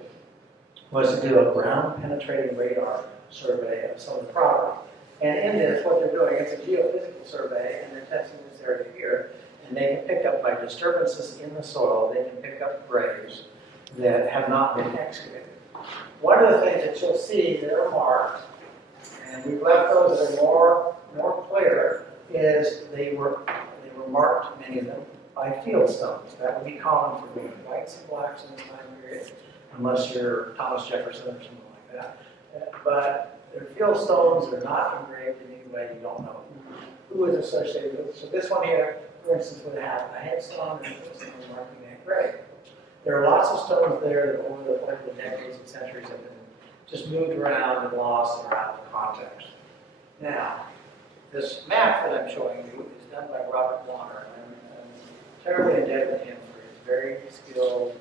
was to do a ground-penetrating radar survey of some of the property. And in this, what they're doing is a geophysical survey, and they're testing this area here. And they can pick up, by disturbances in the soil, they can pick up graves that have not been excavated. One of the things that you'll see that are marked, and we've left those that are more clear, is they were marked, many of them, by field stones. That would be common for both whites and blacks in this time period, unless you're Thomas Jefferson or something like that. But they're field stones, they're not engraved in any way, you don't know who is associated with it. So this one here, for instance, would have a headstone and a headstone marking that grave. There are lots of stones there that over the decades and centuries have been just moved around and lost and are out of context. Now, this map that I'm showing you is done by Robert Warner, and I'm terribly indebted to him for his very skilled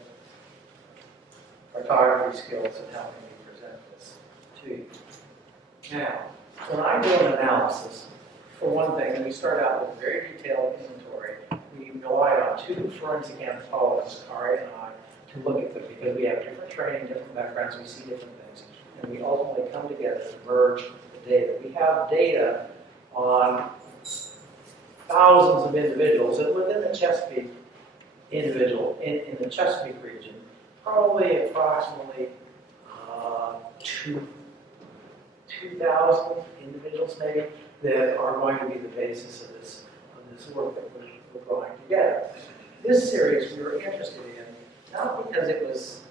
cartography skills in helping me present this to you. Now, when I do an analysis, for one thing, and we start out with a very detailed inventory, we relied on two forensic anthropologists, Kari and I, to look at them because we have different training, different backgrounds, we see different things, and we ultimately come together to merge the data. We have data on thousands of individuals, and within the Chesapeake individual, in the Chesapeake region, probably approximately 2,000 individuals maybe that are going to be the basis of this work that we're going together. This series we were interested in, not because it was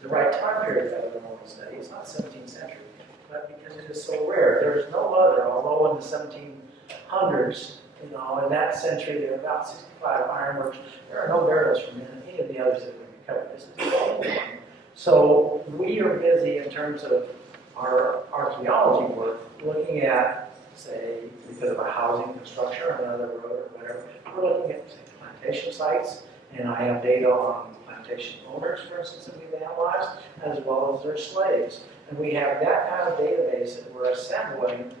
the right time period that we want to study, it's not 17th century, but because it is so rare. There is no other, although in the 1700s, in that century there are about 65 ironworks, there are no burials from any of the others that have been covered. This is the only one. So we are busy in terms of our archaeology work, looking at, say, because of a housing construction or another road or whatever, we're looking at, say, plantation sites, and I have data on plantation owners, for instance, that we've analyzed, as well as their slaves. And we have that kind of database that we're assembling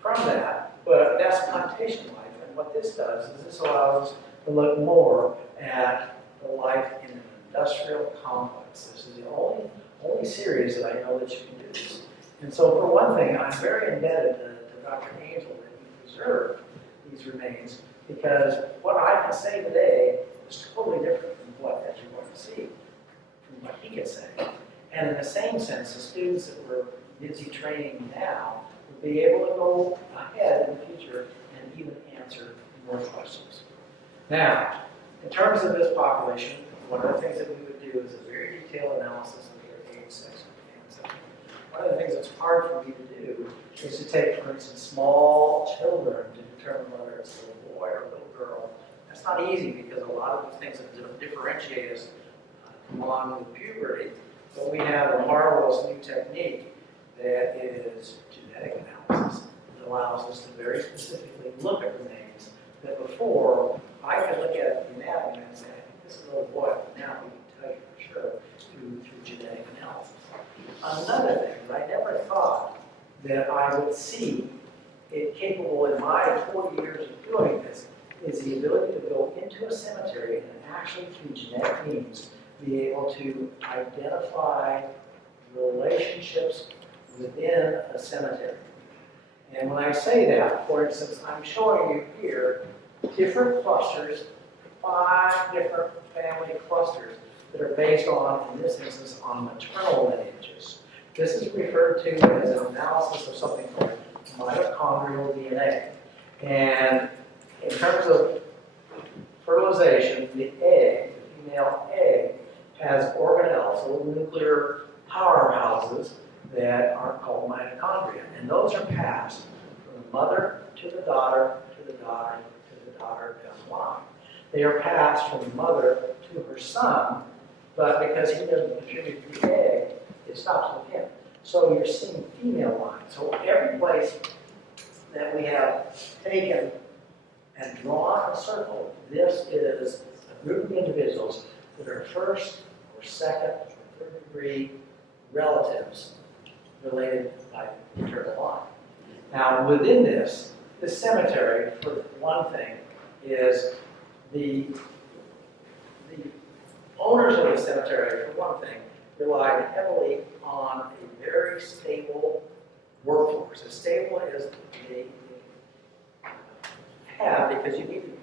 from that but that's plantation life. And what this does is this allows us to look more at the life in an industrial complex. This is the only series that I know that you can do this. And so for one thing, I'm very indebted to Dr. Angel that he preserved these remains, because what I can say today is totally different from what, as you're going to see, from what he could say. And in the same sense, the students that we're busy training now will be able to go ahead in the future and even answer more questions. Now, in terms of this population, one of the things that we would do is a very detailed analysis of their age, sex, and ancestry. One of the things that's hard for me to do is to take, for instance, small children to determine whether it's a little boy or a little girl. That's not easy because a lot of the things that differentiate us come along with puberty. But we have a marvelous new technique that is genetic analysis. It allows us to very specifically look at remains that before I could look at the anatomy and say, I think this is a little boy, but now we can tell you for sure through genetic analysis. Another thing that I never thought that I would see it capable in my 40 years of doing this is the ability to go into a cemetery and actually through genetic means be able to identify relationships within a cemetery. And when I say that, for instance, I'm showing you here different clusters, 5 different family clusters that are based on, in this instance, on maternal lineages. This is referred to as an analysis of something called mitochondrial DNA. And in terms of fertilization, the egg, the female egg, has organelles, little nuclear powerhouses that are called mitochondria. And those are passed from the mother to the daughter, to the daughter, to the daughter down the line. They are passed from the mother to her son, but because he doesn't contribute to the egg, it stops with him. So you're seeing female lines. So every place that we have taken and drawn a circle, this is a group of individuals that are first or second or third degree relatives related by maternal line. Now within this cemetery, for one thing, is the owners of the cemetery, for one thing, relied heavily on a very stable workforce, as stable as they have, because you need people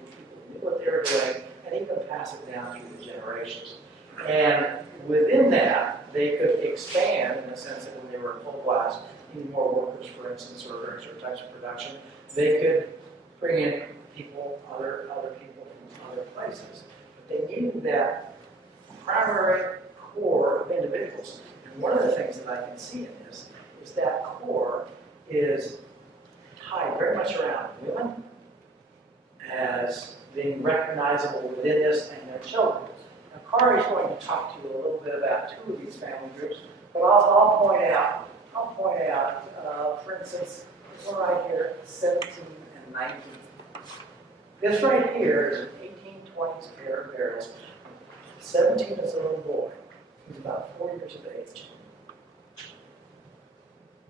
who knew what they were doing and even pass it down through the generations. And within that, they could expand in the sense that when they were full blast, needing more workers, for instance, or certain types of production, they could bring in people, other people from other places. But they needed that primary core of individuals. And one of the things that I can see in this is that core is tied very much around women as being recognizable within this and their children. Now, Kari is going to talk to you a little bit about 2 of these family groups, but I'll point out, for instance, this one right here, 17 and 19. This right here is an 1820s pair of barrels. 17 is a little boy. He's about 4 years of age.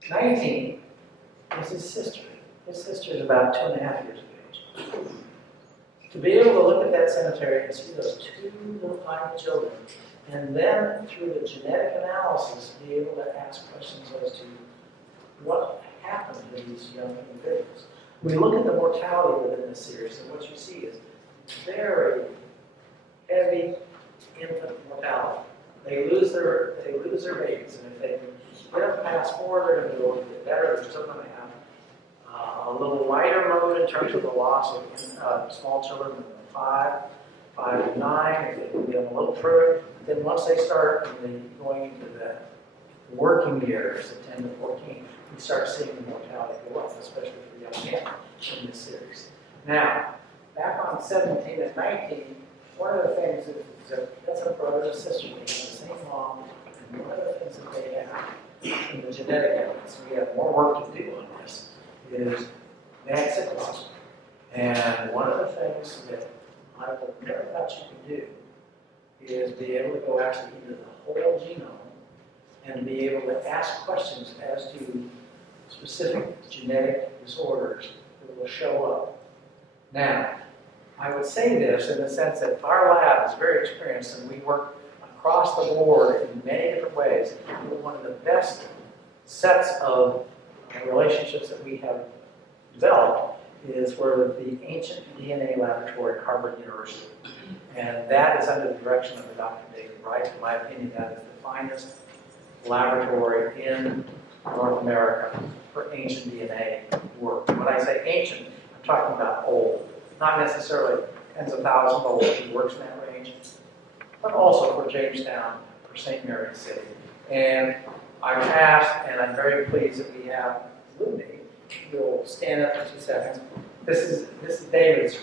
19 is his sister. His sister is about 2.5 years of age. To be able to look at that cemetery and see those 2 little tiny children, and then through the genetic analysis, be able to ask questions as to what happened to these young individuals. We look at the mortality within this series, and what you see is very heavy infant mortality. They lose their babies, and if they get them past 4, they're going to do a little bit better. They're still going to have a little lighter load in terms of the loss of small children than 5 to 9. If they can get them a little further, then once they start going into the working years, of 10 to 14, we start seeing the mortality go up, especially for young men in this series. Now, back on 17 and 19, one of the things is that that's a brother and sister. They have the same mom, and one of the things that they have in the genetic evidence, we have more work to do on this, is they had sickle cell. And one of the things that I would never thought you could do is be able to go actually into the whole genome and be able to ask questions as to specific genetic disorders that that will show up. Now, I would say this in the sense that our lab is very experienced and we work across the board in many different ways. One of the best sets of relationships that we have developed is for the Ancient DNA Laboratory at Harvard University. And that is under the direction of Dr. David Wright. In my opinion, that is the finest laboratory in North America for ancient DNA work. When I say ancient, I'm talking about old. Not necessarily tens of thousands old, he works in that range, but also for Jamestown, for St. Mary's City. And I've asked, and I'm very pleased that we have Lucy. You'll stand up for 2 seconds. This is David's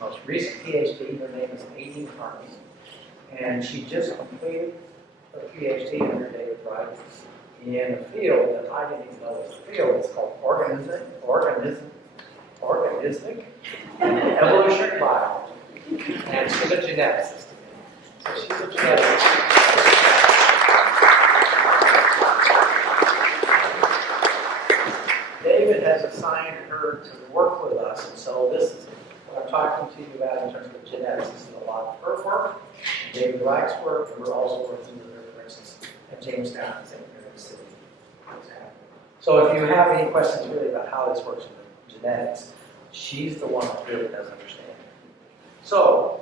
most recent PhD. Her name is Elayne, and she just completed her PhD under David Wright in a field that I didn't even know was a field. It's called organismic and evolutionary biology, and she's a geneticist. So she's a geneticist. David has assigned her to work with us, and so this is what I'm talking to you about in terms of genetics. This is a lot of her work, David Wright's work, and we're also working with her, for instance, at Jamestown and St. Mary's City. So if you have any questions really about how this works in genetics, she's the one that really does understand. So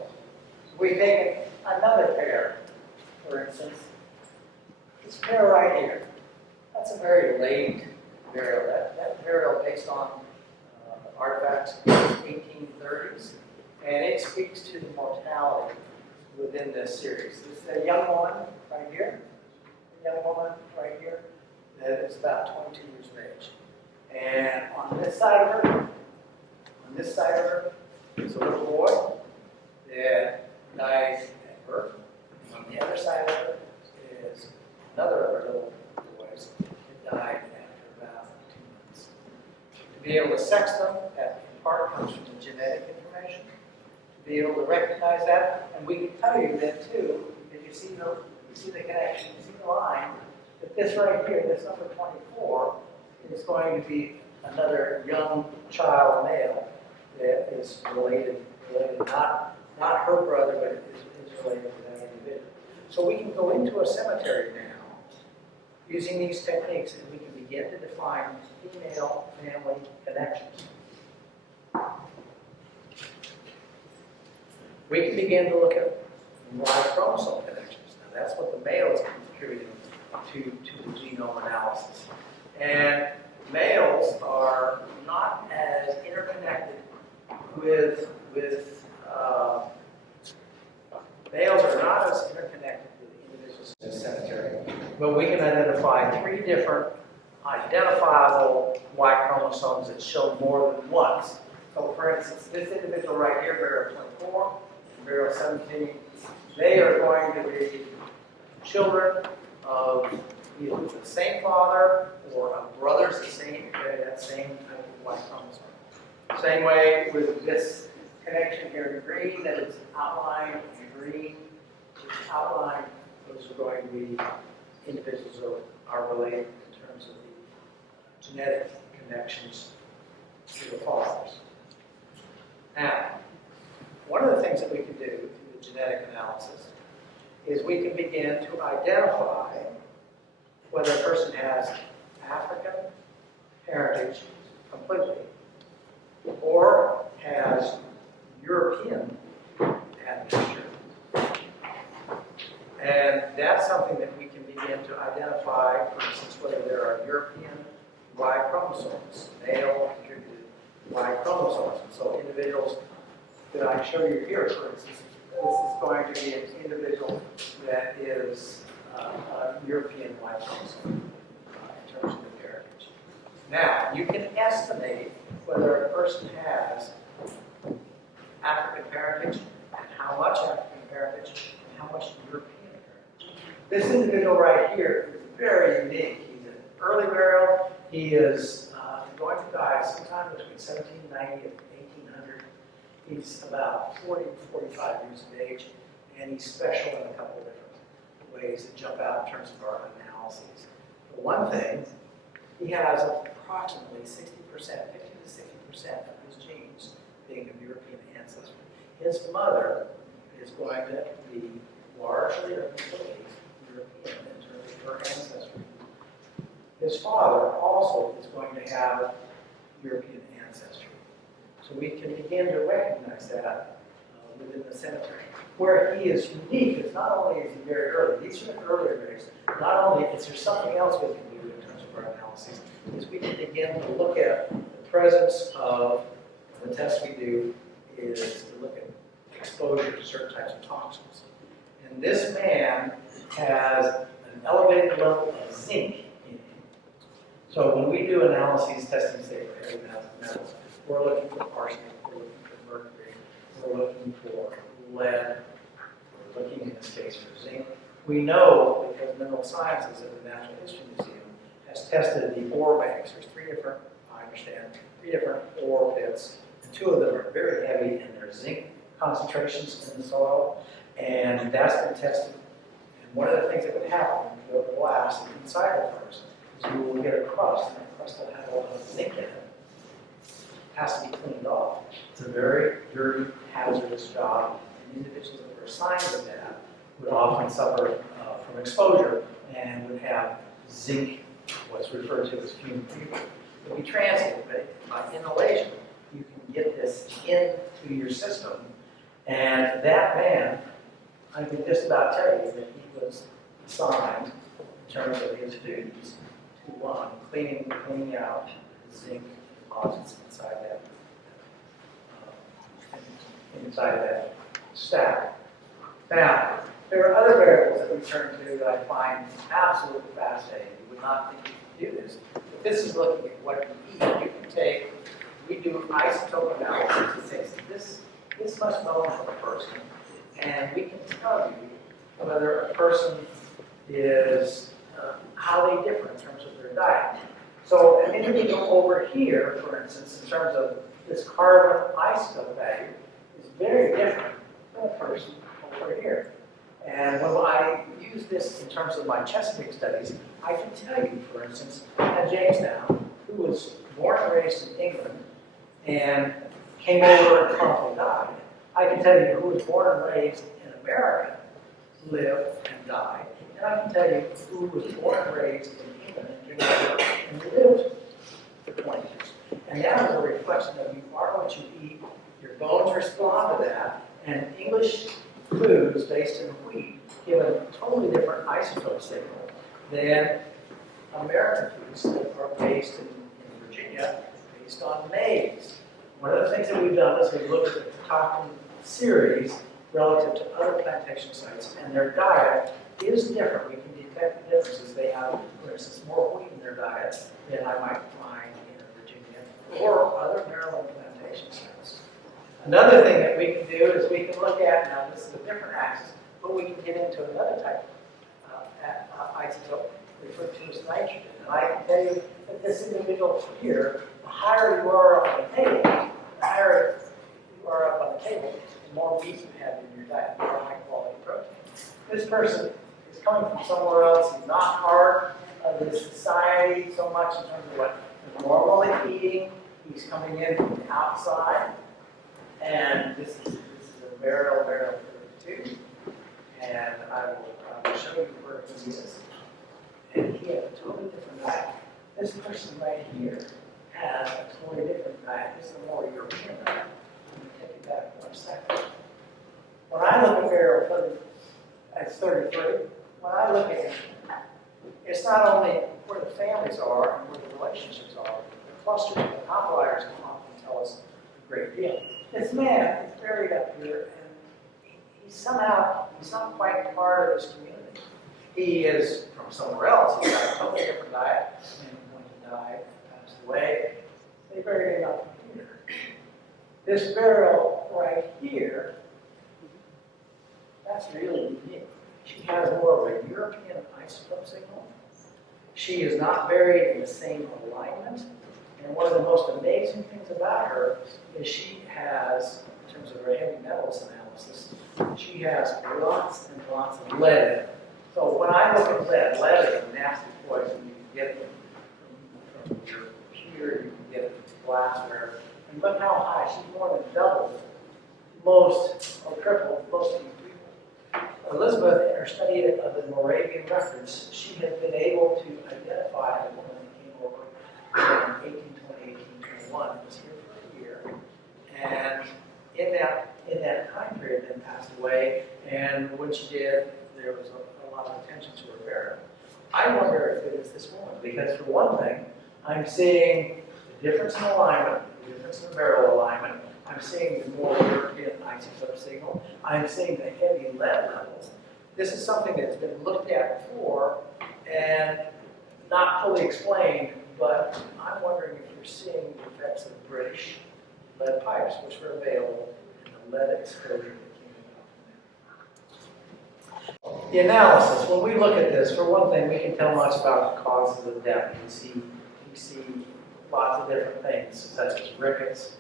we take another pair, for instance. This pair right here. That's a very late burial. That burial based on artifacts in the 1830s, and it speaks to the mortality within this series. This is a young woman right here, that is about 22 years of age. And on this side of her, is a little boy that died at birth. On the other side of her is another of her little boys that died after about 2 months. To be able to sex them, that in part comes from the genetic information. To be able to recognize that, and we can tell you that too, if you see the connection, you see the line, that this right here, this number 24, is going to be another young child male that is related, not her brother, but is related to that individual. So we can go into a cemetery now using these techniques, and we can begin to define female family connections. We can begin to look at Y chromosome connections. Now that's what the male is contributing to the genome analysis. And males are not as interconnected with individuals in the cemetery, but we can identify 3 different identifiable Y chromosomes that show more than once. So for instance, this individual right here, burial 24, and burial 17, they are going to be children of either the same father or of brothers that that same type of Y chromosome. Same way with this connection here in green that is outlined in green, those are going to be individuals that are related in terms of the genetic connections to the fathers. Now, one of the things that we can do through the genetic analysis is we can begin to identify whether a person has African heritage completely or has European ancestry. And that's something that we can begin to identify, for instance, whether there are European Y chromosomes, male contributed Y chromosomes. And so individuals that I show you here, for instance, this is going to be an individual that is a European Y chromosome in terms of the heritage. Now, you can estimate whether a person has African heritage and how much African heritage and how much European heritage. This individual right here is very unique. He's an early burial. He is going to die sometime between 1790 and 1800. He's about 40 to 45 years of age, and he's special in a couple of different ways that jump out in terms of our analyses. For one thing, he has approximately 60%, 50 to of his genes being of European ancestry. His mother is going to be largely or completely European in terms of her ancestry. His father also is going to have European ancestry. So we can begin to recognize that within the cemetery. Where he is unique is not only is he very early, these are the earlier graves, not only is there something else we can do in terms of our analysis, is we can begin to look at the presence of, the test we do is to look at exposure to certain types of toxins. And this man has an elevated level of zinc in him. So when we do analyses testing, say, for heavy metals, we're looking for arsenic, we're looking for mercury, we're looking for lead, we're looking in this case for zinc. We know because Mineral Sciences at the Natural History Museum has tested the ore banks. There's three different ore pits, and two of them are very heavy in their zinc concentrations in the soil, and that's been tested. And one of the things that would happen when you go blast inside the first is you will get a crust, and that crust will have a lot of zinc in it. It has to be cleaned off. It's a very dirty, hazardous job, and individuals that were assigned to that would often suffer from exposure and would have zinc, what's referred to as fume fever. It would be transient, but by inhalation, you can get this into your system. And that man, I can just about tell you that he was assigned, in terms of his duties, to one, cleaning out the zinc deposits inside that stack. Now, there are other variables that we turn to that I find absolutely fascinating. You would not think you could do this, but this is looking at what you eat. You can take, we do isotope analysis that says this much bone of a person, and we can tell you whether a person is, how they differ in terms of their diet. So an individual over here, for instance, in terms of this carbon isotope value, is very different than a person over here. And when I use this in terms of my Chesapeake studies, I can tell you, for instance, at Jamestown, who was born and raised in England and came over and promptly died. I can tell you who was born and raised in America, lived and died. And I can tell you who was born and raised in England and came over and lived for 20 years. And that is a reflection of you are what you eat. Your bones respond to that. And English foods based in wheat give a totally different isotope signal than American foods that are based in Virginia, based on maize. One of the things that we've done is we've looked at the Catoctin series relative to other plantation sites, and their diet is different. We can detect the differences. They have, for instance, more wheat in their diet than I might find in Virginia or other Maryland plantation sites. Another thing that we can do is we can look at, now this is a different axis, but we can get into another type of isotope referred to as nitrogen. And I can tell you that this individual here, the higher you are up on the table, the higher you are up on the table, the more meat you have in your diet, more high quality protein. This person is coming from somewhere else. He's not part of this society so much in terms of what they're normally eating. He's coming in from the outside. And this is a burial 32. And I will show you where he is. And he has a totally different diet. This person right here has a totally different diet. This is a more European diet. Let me take it back 1 second. When I look at burial 30, that's 33. When I look at it, it's not only where the families are and where the relationships are, the clusters and the outliers can often tell us a great deal. This man is buried up here, and he's not quite part of this community. He is from somewhere else. He's got a totally different diet. And when he died, passed away, they buried him up here. This burial right here, that's really unique. She has more of a European isotope signal. She is not buried in the same alignment. And one of the most amazing things about her is she has, in terms of her heavy metals analysis, she has lots and lots of lead. So when I look at lead is a nasty poison. You can get it from here, you can get it from glassware. look how high, she's more than double most, or triple most of these people. Elizabeth, in her study of the Moravian records, she has been able to identify a woman that came over in 1820, 1821, and was here for a year. And in that time period, then passed away, and when she did, there was a lot of attention to her burial. I wonder if it is this woman, because for one thing, I'm seeing the difference in alignment, the difference in the burial alignment. I'm seeing the more European isotope signal. I'm seeing the heavy lead levels. This is something that's been looked at before and not fully explained, but I'm wondering if you're seeing the effects of British lead pipes, which were available, and the lead exposure that came about from there. The analysis, when we look at this, for one thing, we can tell much about the causes of death. We see lots of different things, such as rickets.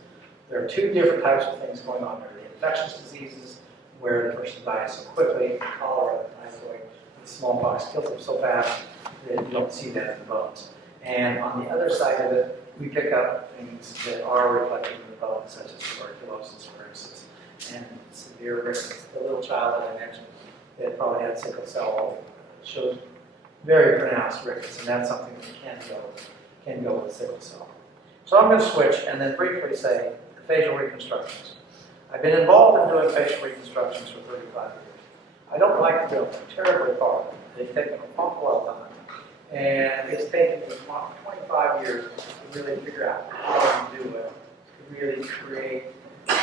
There are two different types of things going on. There are the infectious diseases, where the person dies so quickly, cholera, typhoid, smallpox kills them so fast that you don't see that in the bones. And on the other side of it, we pick up things that are reflected in the bones, such as tuberculosis, for instance, and severe rickets. The little child that I mentioned that probably had sickle cell showed very pronounced rickets, and that's something that can go with sickle cell. So I'm going to switch and then briefly say the facial reconstructions. I've been involved in doing facial reconstructions for 35 years. I don't like to do them. They're terribly hard. They've taken an awful lot of time. And it's taken me 25 years to really figure out how to do it, to really create a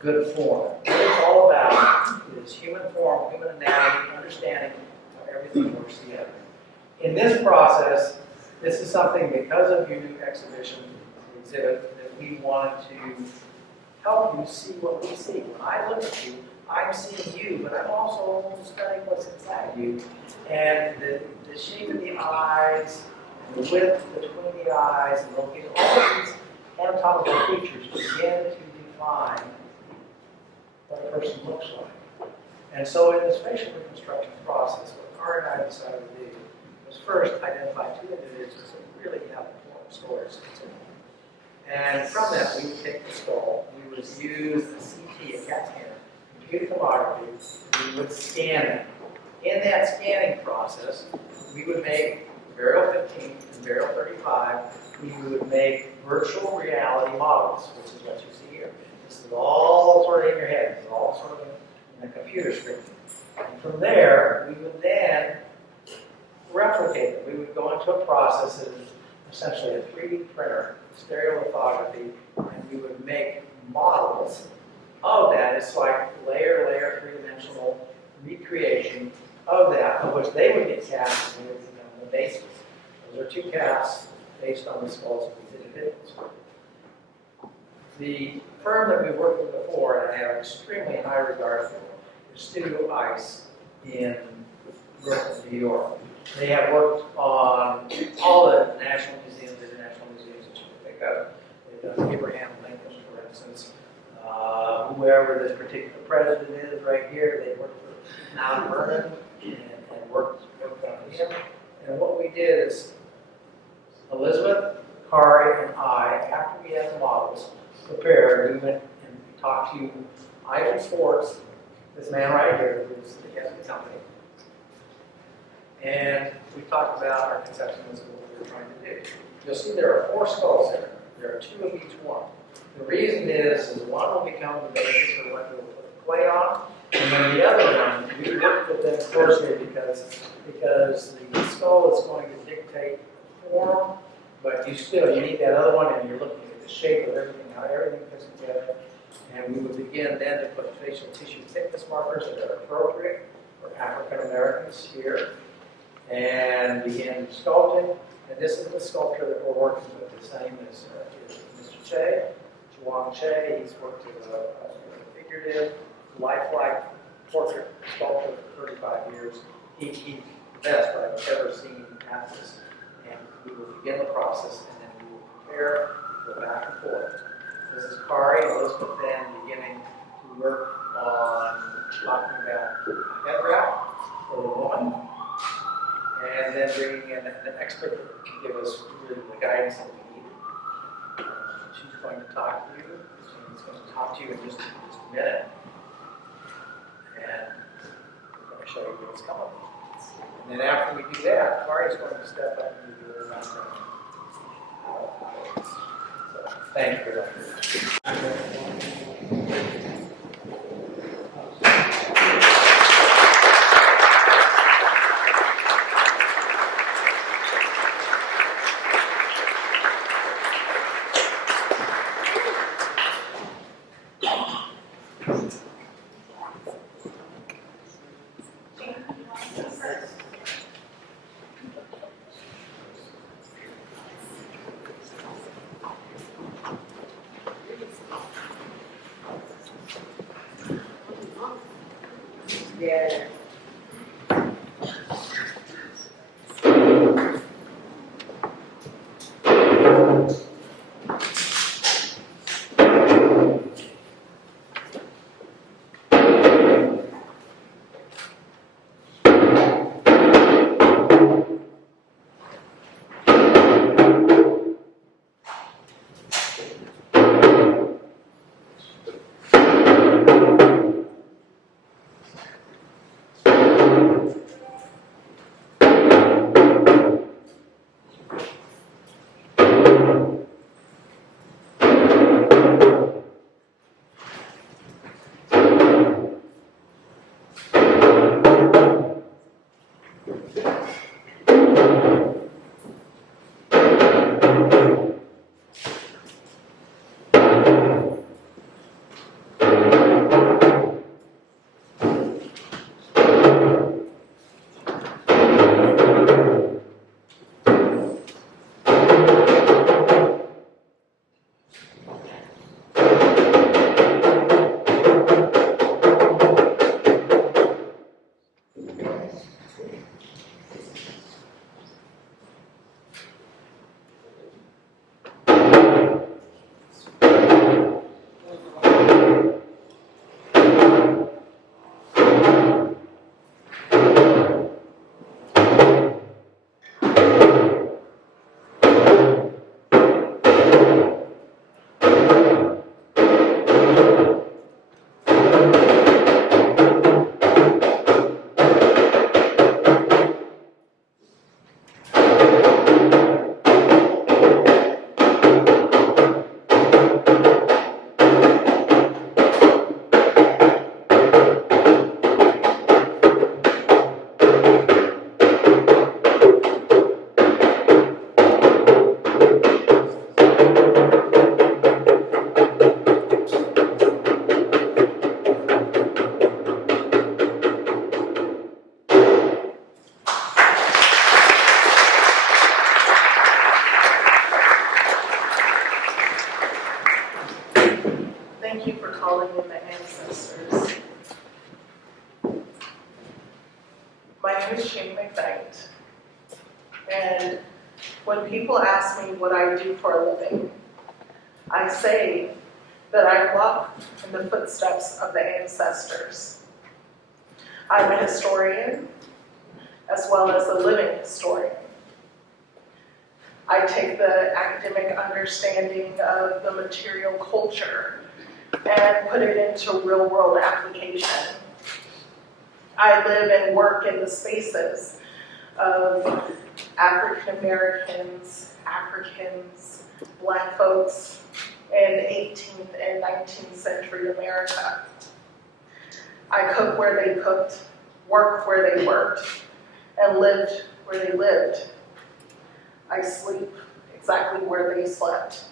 good form. What it's all about is human form, human anatomy, understanding how everything works together. In this process, this is something, because of your new exhibition exhibit, that we wanted to help you see what we see. When I look at you, I'm seeing you, but I'm also studying what's inside you. And the shape of the eyes, and the width between the eyes, and looking at all of these anatomical features begin to define what a person looks like. And so in this facial reconstruction process, what Kari and I decided to do was first identify two individuals that really have important stories to tell. And from that, we would take the skull, we would use a CT, a CAT scanner, computer tomography, we would scan it. In that scanning process, we would make burial 15 and burial 35, we would make virtual reality models, which is what you see here. This is all sort of in your head, it's all sort of in a computer screen. And from there, we would then replicate them. We would go into a process that is essentially a 3D printer, stereolithography, and we would make models of that. It's like layer, three-dimensional recreation of that, of which they would get cast with the bases. Those are two casts based on the skulls of these individuals. The firm that we've worked with before, and I have extremely high regard for, is Studio Ice in Brooklyn, New York. They have worked on all the national museums, international museums that you can think of. They've done Abraham Lincoln, for instance. Whoever this particular president is right here, they worked for Mount Vernon and worked on him. And what we did is Elizabeth, Kari, and I, after we had the models prepared, we went and talked to Ivan Schwartz, this man right here, who's the head of the company. And we talked about our conceptions of what we were trying to do. You'll see there are 4 skulls there. There are 2 of each one. The reason is one will become the basis for what we'll put the clay on, and then the other one, we worked with them closely because the skull is going to dictate the form, but you need that other one, and you're looking at the shape of everything, how everything fits together. And we would begin then to put facial tissue thickness markers that are appropriate for African Americans here, and begin sculpting. And this is the sculptor that we're working with, the same as Mr. Che, Juan Che. He's worked as a figurative, lifelike portrait sculptor for 35 years. He's the best I've ever seen at this. And we will begin the process, and then we will prepare, go back and forth. This is Kari and Elizabeth then beginning to work on talking about head wrap for the woman, and then bringing in an expert that can give us really the guidance that we need. She's going to talk to you. She's going to talk to you in just a minute. And we're going to show you what's coming. And then after we do that, Kari's going to step up and do her background. So, thank you very much. Yeah. Thank you for calling in the ancestors. My name is Cheyney McKnight, and when people ask me what I do for a living, I say that I walk in the footsteps of the ancestors. I'm a historian, as well as a living historian. I take the academic understanding of the material culture and put it into real-world application. I live and work in the spaces of African Americans, Africans, Black folks in 18th and 19th century America. I cook where they cooked, worked where they worked, and lived where they lived. I sleep exactly where they slept.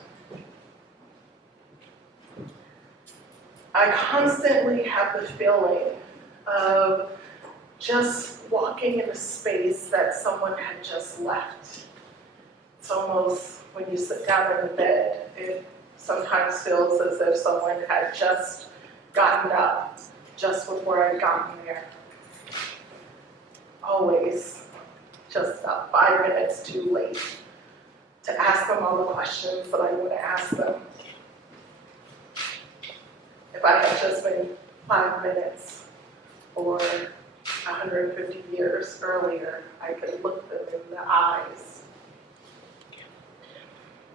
I constantly have the feeling of just walking in a space that someone had just left. It's almost, when you sit down in the bed, it sometimes feels as if someone had just gotten up just before I'd gotten there. Always just about 5 minutes too late to ask them all the questions that I want to ask them. If I had just been 5 minutes or 150 years earlier, I could look them in the eyes.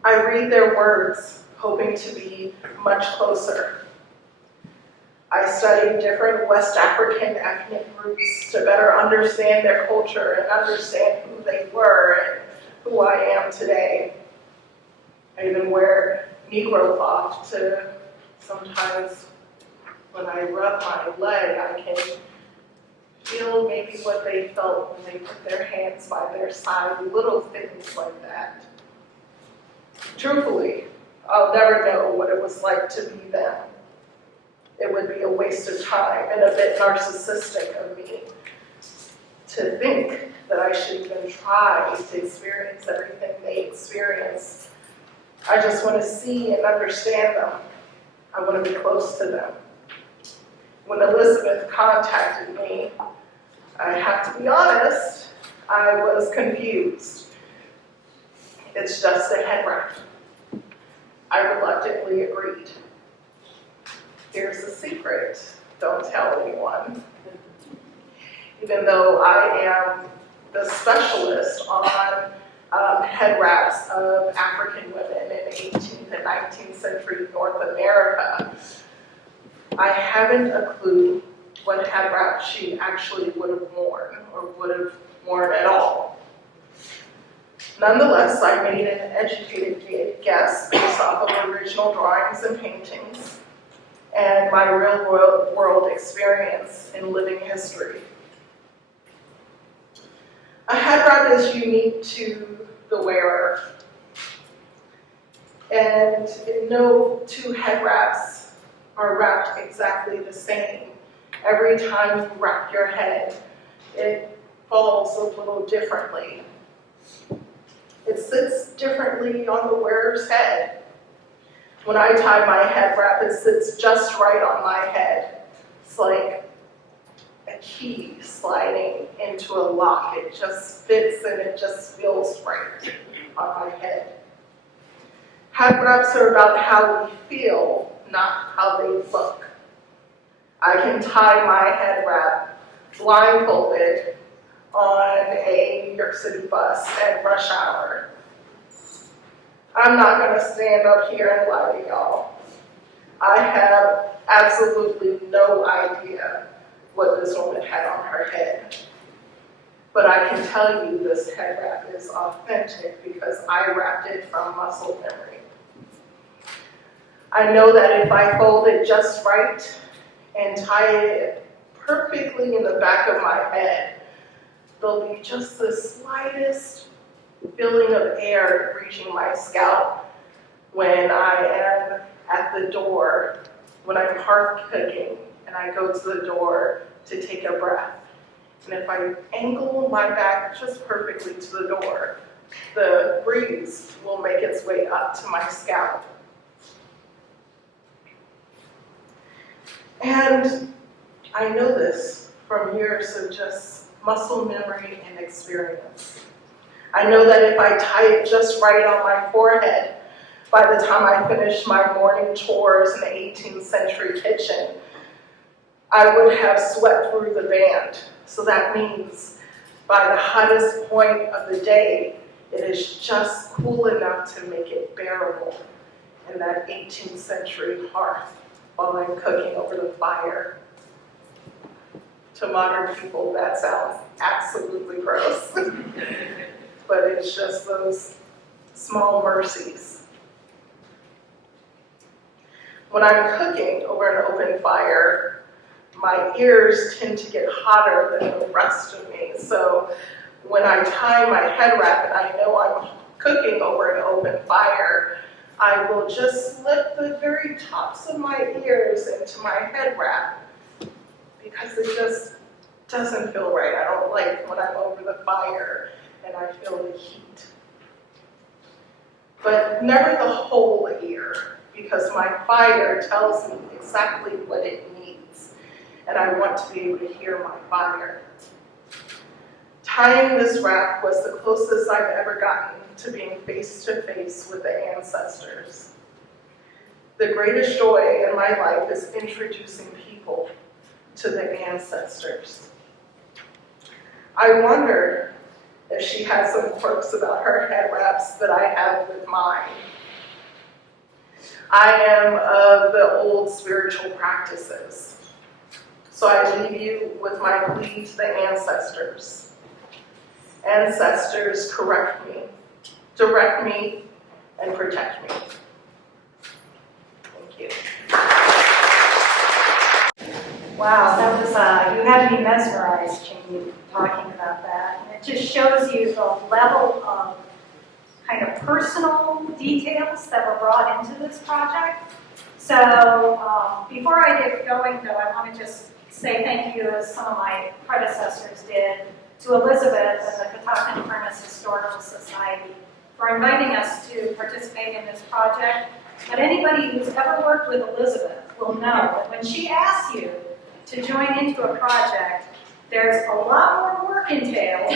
I read their words hoping to be much closer. I studied different West African ethnic groups to better understand their culture and understand who they were and who I am today. I even wear Negro cloth to sometimes when I rub my leg, I can feel maybe what they felt when they put their hands by their side, little things like that. Truthfully, I'll never know what it was like to be them. It would be a waste of time and a bit narcissistic of me to think that I should even try to experience everything they experience. I just want to see and understand them. I want to be close to them. When Elizabeth contacted me, I have to be honest, I was confused. It's just a head wrap. I reluctantly agreed. Here's the secret, don't tell anyone. Even though I am the specialist on head wraps of African women in 18th and 19th century North America, I haven't a clue what head wrap she actually would have worn or would have worn at all. Nonetheless, I made an educated guess based off of original drawings and paintings and my real world experience in living history. A head wrap is unique to the wearer, and no two head wraps are wrapped exactly the same. Every time you wrap your head, it falls a little differently. It sits differently on the wearer's head. When I tie my head wrap, it sits just right on my head. It's like a key sliding into a lock. It just fits and it just feels right on my head. Head wraps are about how we feel, not how they look. I can tie my head wrap blindfolded on a New York City bus at rush hour. I'm not going to stand up here and lie to y'all. I have absolutely no idea what this woman had on her head. But I can tell you this head wrap is authentic because I wrapped it from muscle memory. I know that if I fold it just right and tie it perfectly in the back of my head, there'll be just the slightest feeling of air reaching my scalp when I am at the door, when I'm hearth cooking and I go to the door to take a breath. And if I angle my back just perfectly to the door, the breeze will make its way up to my scalp. And I know this from years of just muscle memory and experience. I know that if I tie it just right on my forehead, by the time I finish my morning chores in the 18th century kitchen, I would have sweat through the band. So that means by the hottest point of the day, it is just cool enough to make it bearable in that 18th century hearth while I'm cooking over the fire. To modern people, that sounds absolutely gross. But it's just those small mercies. When I'm cooking over an open fire, my ears tend to get hotter than the rest of me. So when I tie my head wrap and I know I'm cooking over an open fire, I will just slip the very tops of my ears into my head wrap because it just doesn't feel right. I don't like when I'm over the fire and I feel the heat. But never the whole ear, because my fire tells me exactly what it needs, and I want to be able to hear my fire. Tying this wrap was the closest I've ever gotten to being face to face with the ancestors. The greatest joy in my life is introducing people to the ancestors. I wonder if she had some quirks about her head wraps that I have with mine. I am of the old spiritual practices. So I leave you with my plea to the ancestors. Ancestors, correct me, direct me, and protect me. Thank you. Wow, that was, you had me mesmerized, Cheyney, talking about that. And it just shows you the level of kind of personal details that were brought into this project. So before I get going, though, I want to just say thank you, as some of my predecessors did, to Elizabeth and the Catoctin Furnace Historical Society for inviting us to participate in this project. But anybody who's ever worked with Elizabeth will know that when she asks you to join into a project, there's a lot more work entailed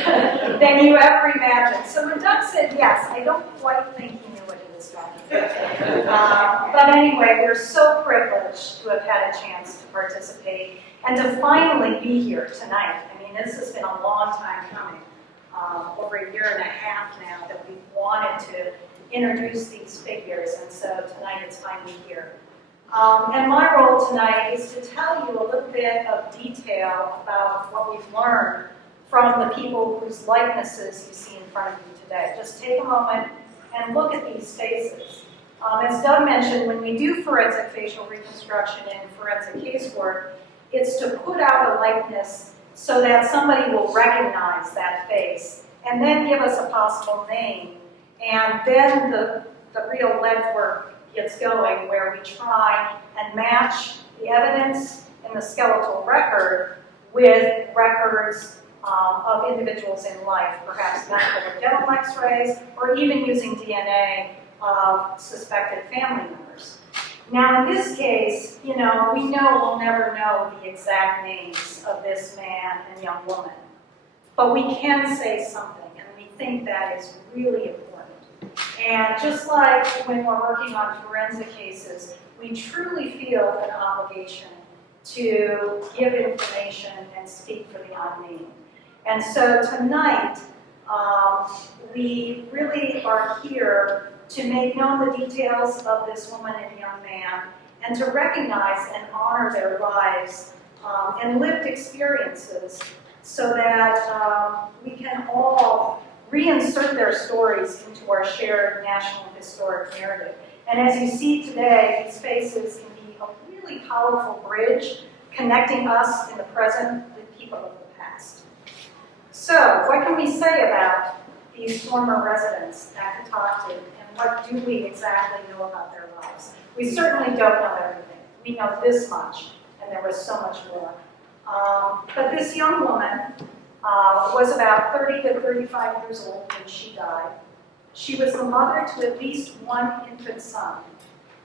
than you ever imagined. So when Doug said yes, I don't quite think he knew what he was talking about. But anyway, we're so privileged to have had a chance to participate and to finally be here tonight. I mean, this has been a long time coming, over a year and a half now that we've wanted to introduce these figures, and so tonight it's finally here. And my role tonight is to tell you a little bit of detail about what we've learned from the people whose likenesses you see in front of you today. Just take a moment and look at these faces. As Doug mentioned, when we do forensic facial reconstruction and forensic casework, it's to put out a likeness so that somebody will recognize that face and then give us a possible name. And then the real legwork gets going, where we try and match the evidence in the skeletal record with records of individuals in life, perhaps medical or dental x-rays, or even using DNA of suspected family members. Now in this case, we know we'll never know the exact names of this man and young woman, but we can say something, and we think that is really important. And just like when we're working on forensic cases, we truly feel an obligation to give information and speak for the unnamed. And so tonight, we really are here to make known the details of this woman and young man, and to recognize and honor their lives and lived experiences, so that we can all reinsert their stories into our shared national historic narrative. And as you see today, these faces can be a really powerful bridge connecting us in the present with people of the past. So, what can we say about these former residents at Catoctin, and what do we exactly know about their lives? We certainly don't know everything. We know this much, and there was so much more. But this young woman was about 30 to 35 years old when she died. She was the mother to at least one infant son,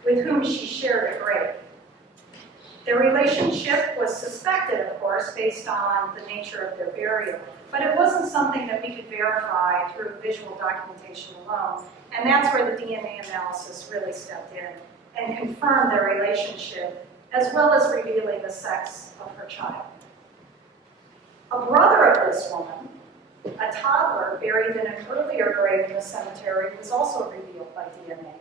with whom she shared a grave. Their relationship was suspected, of course, based on the nature of their burial, but it wasn't something that we could verify through visual documentation alone, and that's where the DNA analysis really stepped in and confirmed their relationship, as well as revealing the sex of her child. A brother of this woman, a toddler buried in an earlier grave in the cemetery, was also revealed by DNA.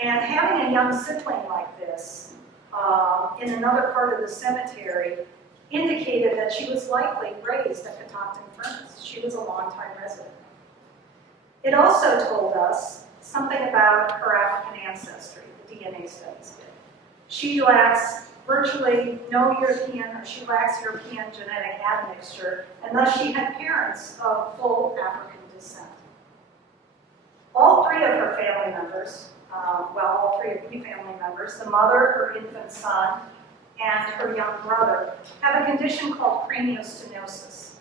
And having a young sibling like this in another part of the cemetery indicated that she was likely raised at Catoctin Furnace. She was a longtime resident. It also told us something about her African ancestry, the DNA studies did. She lacks virtually no European, or she lacks European genetic admixture, and thus she had parents of full African descent. All three of her family members, all three of the family members, the mother, her infant son, and her young brother, have a condition called craniostenosis.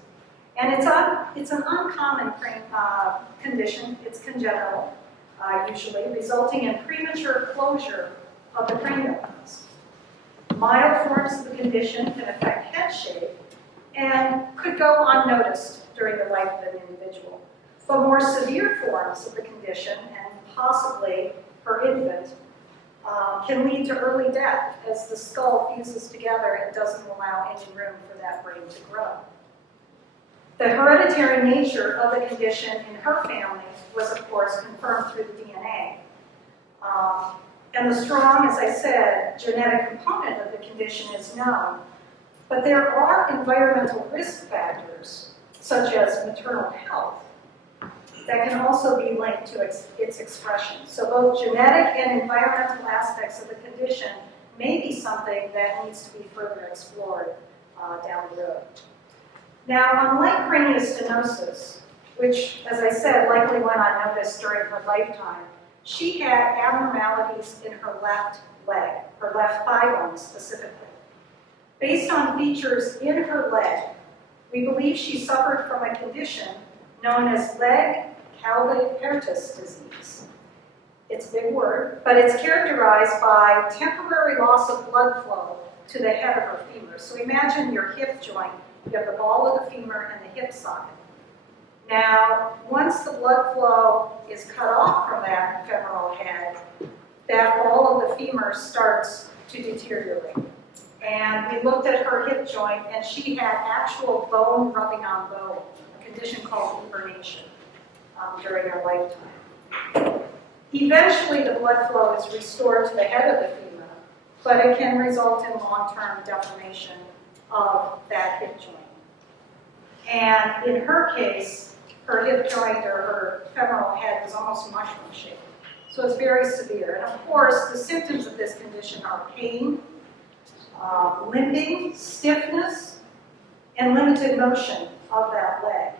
And it's an uncommon condition. It's congenital, usually, resulting in premature closure of the cranial bones. Mild forms of the condition can affect head shape and could go unnoticed during the life of an individual. But more severe forms of the condition, and possibly her infant, can lead to early death as the skull fuses together and doesn't allow any room for that brain to grow. The hereditary nature of the condition in her family was, of course, confirmed through the DNA. And the strong, as I said, genetic component of the condition is known. But there are environmental risk factors, such as maternal health, that can also be linked to its expression. So both genetic and environmental aspects of the condition may be something that needs to be further explored down the road. Now, unlike craniostenosis, which, as I said, likely went unnoticed during her lifetime, she had abnormalities in her left leg, her left thigh bone specifically. Based on features in her leg, we believe she suffered from a condition known as leg calvé-pertus disease. It's a big word, but it's characterized by temporary loss of blood flow to the head of her femur. So imagine your hip joint. You have the ball of the femur and the hip socket. Now, once the blood flow is cut off from that femoral head, that ball of the femur starts to deteriorate. And we looked at her hip joint, and she had actual bone rubbing on bone, a condition called eburnation during her lifetime. Eventually, the blood flow is restored to the head of the femur, but it can result in long-term deformation of that hip joint. And in her case, her hip joint or her femoral head was almost mushroom-shaped. So it's very severe. And of course, the symptoms of this condition are pain, limping, stiffness, and limited motion of that leg.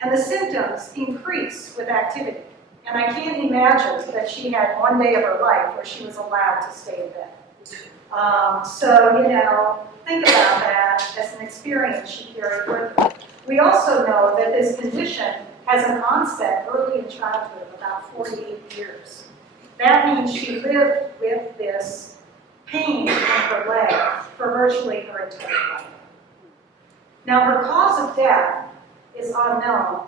And the symptoms increase with activity. And I can't imagine that she had one day of her life where she was allowed to stay in bed. So, think about that as an experience she carried with her. We also know that this condition has an onset early in childhood of about 48 years. That means she lived with this pain in her leg for virtually her entire life. Now, her cause of death is unknown,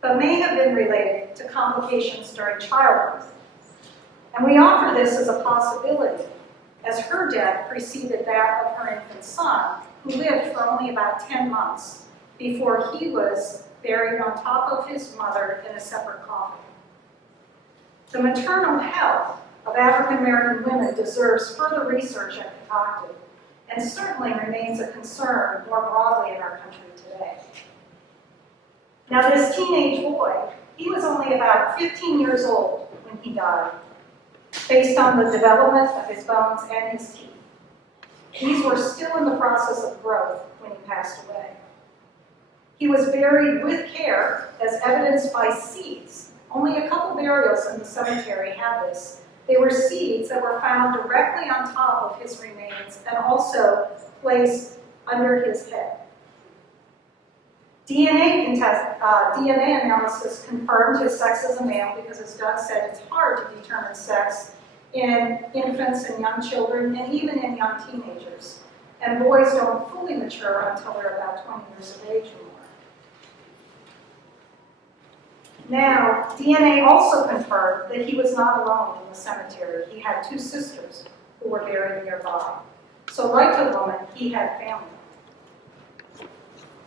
but may have been related to complications during childbirth. And we offer this as a possibility, as her death preceded that of her infant son, who lived for only about 10 months before he was buried on top of his mother in a separate coffin. The maternal health of African American women deserves further research at Catoctin, and certainly remains a concern more broadly in our country today. Now, this teenage boy, he was only about 15 years old when he died, based on the development of his bones and his teeth. These were still in the process of growth when he passed away. He was buried with care, as evidenced by seeds. Only a couple burials in the cemetery had this. They were seeds that were found directly on top of his remains and also placed under his head. DNA analysis confirmed his sex as a male because, as Doug said, it's hard to determine sex in infants and young children and even in young teenagers. And boys don't fully mature until they're about 20 years of age or more. Now, DNA also confirmed that he was not alone in the cemetery. He had two sisters who were buried nearby. So like the woman, he had family.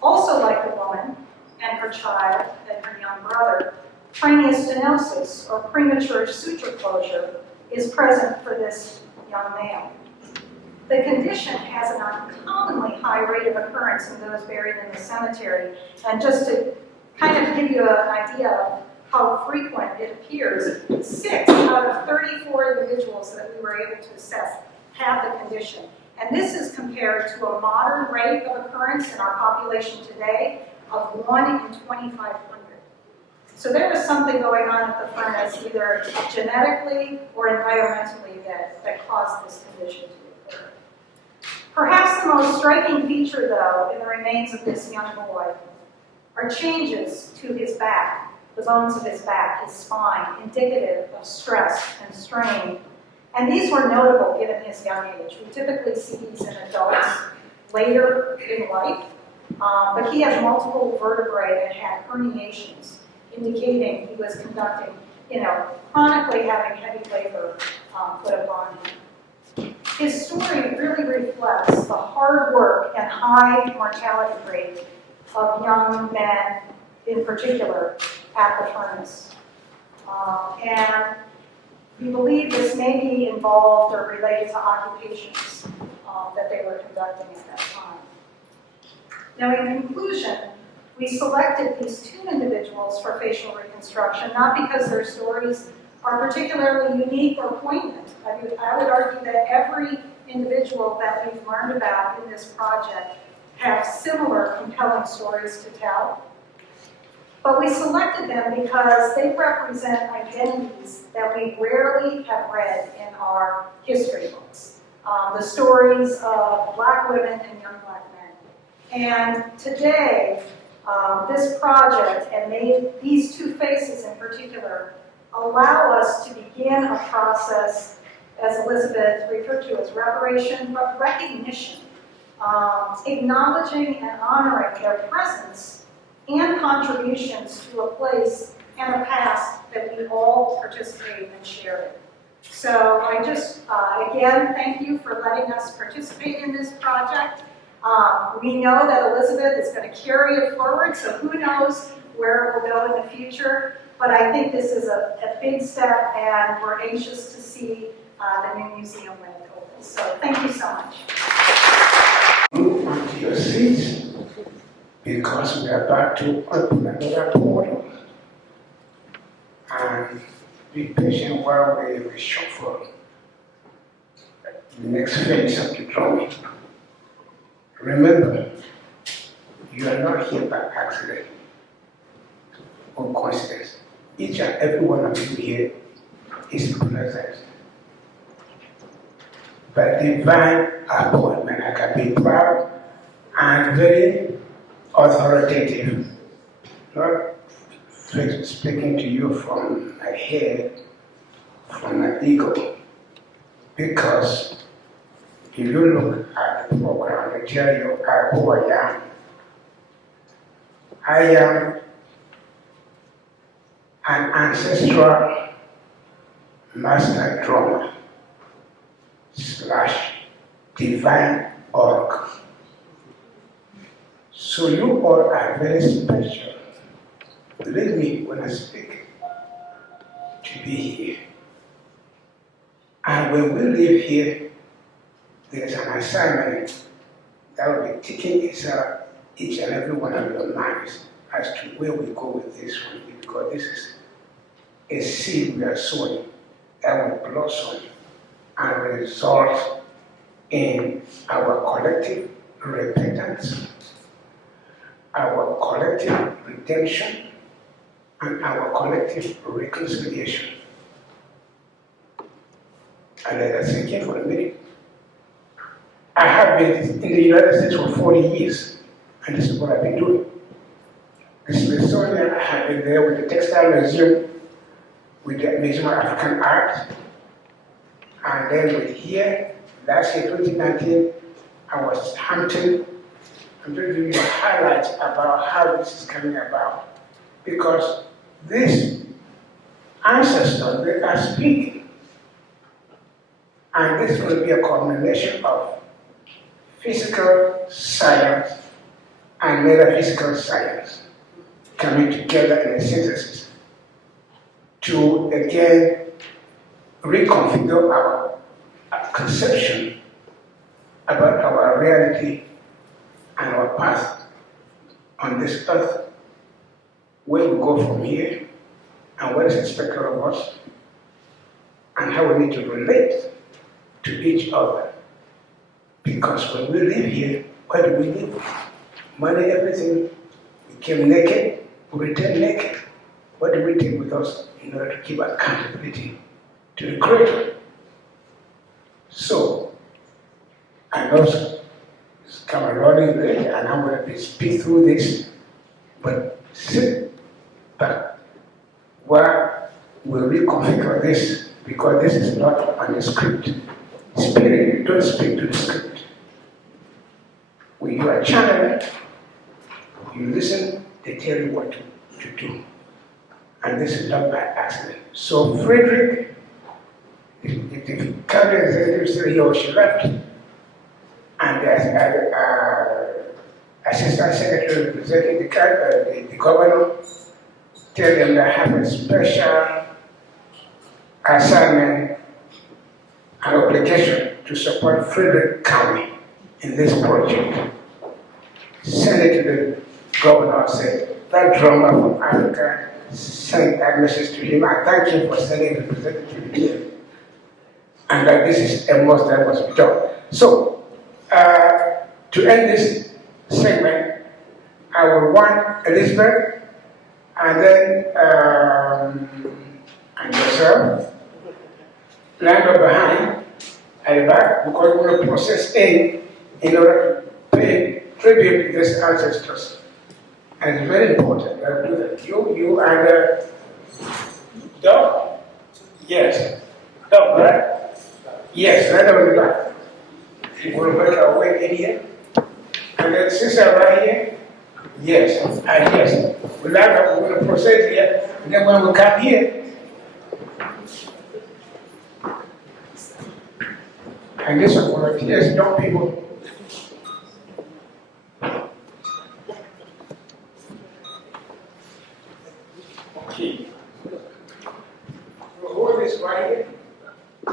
Also like the woman and her child and her young brother, craniostenosis, or premature suture closure, is present for this young male. The condition has an uncommonly high rate of occurrence in those buried in the cemetery. And just to kind of give you an idea of how frequent it appears, 6 out of 34 individuals that we were able to assess have the condition. And this is compared to a modern rate of occurrence in our population today of 1 in 2,500. So there is something going on at the furnace, either genetically or environmentally, that caused this condition to occur. Perhaps the most striking feature, though, in the remains of this young boy are changes to his back, the bones of his back, his spine, indicative of stress and strain. And these were notable given his young age. We typically see these in adults later in life, but he had multiple vertebrae that had herniations, indicating he was conducting, chronically having heavy labor put upon him. His story really reflects the hard work and high mortality rate of young men, in particular, at the furnace. And We believe this may be involved or related to occupations that they were conducting at that time. Now, in conclusion, we selected these two individuals for facial reconstruction, not because their stories are particularly unique or poignant. I would argue that every individual that we've learned about in this project have similar compelling stories to tell. But we selected them because they represent identities that we rarely have read in our history books. The stories of Black women and young Black men. And today, this project, and these two faces in particular, allow us to begin a process, as Elizabeth referred to as reparation, but recognition, acknowledging and honoring their presence and contributions to a place and a past that we all participate and share in. So I just, again, thank you for letting us participate in this project. We know that Elizabeth is going to carry it forward, so who knows where it will go in the future. But I think this is a big step, and we're anxious to see the new museum when it opens. So thank you so much. Move onto your seats, because we are about to open another portal. And be patient while we reshuffle the next phase of the drawing. Remember, you are not here by accident or coincidence. Each and every one of you here is present by divine appointment. I can be proud and very authoritative, not speaking to you from my head, from my ego, because if you look at the program, they tell you who I am. I am an ancestral master drummer / divine oracle. So you all are very special. Believe me when I speak to be here. And when we live here, there's an assignment that will be taking each and every one of your minds as to where we go with this one, because this is a seed we are sowing that will blossom and result in our collective repentance, our collective redemption, and our collective reconciliation. And let us think here for a minute. I have been in the United States for 40 years, and this is what I've been doing. The Smithsonian, I have been there with the Textile Museum, with the Museum of African Art, and then with here, last year, 2019, I was hunting. I'm going to give you highlights about how this is coming about. Because these ancestors, they are speaking. And this will be a combination of physical science and metaphysical science coming together in a synthesis to again reconfigure our conception about our reality and our path on this earth, where we go from here and what is expected of us, and how we need to relate to each other. Because when we live here, why do we live? Money, everything. We came naked, we return naked. What do we take with us in order to keep accountability to the Creator? So, I know it's kind of running late, and I'm going to speak through this, but sit back while we reconfigure this, because this is not on the script. Spirit, you don't speak to the script. When you are channeling, you listen, they tell you what to do. And this is not by accident. So Frederick, if the county executive said he or she left, and the assistant secretary representing the governor, tell them they have a special assignment an obligation to support Frederick County in this project. Send it to the governor, said, that drummer from Africa sent that message to him. I thank him for sending a representative here. And that this is a must that must be done. So, to end this segment, I will want Elizabeth, and then and yourself, land up behind at the back, because we will process in order to pay tribute to these ancestors. And it's very important that we do that. You and Doug? Yes. Doug, right? Yes, right over the back. We will make our way in here. And then sister right here? Yes. And yes. We like that we're going to process here. And then when we come here, and this is volunteers, young people. Okay. We'll hold this right here. I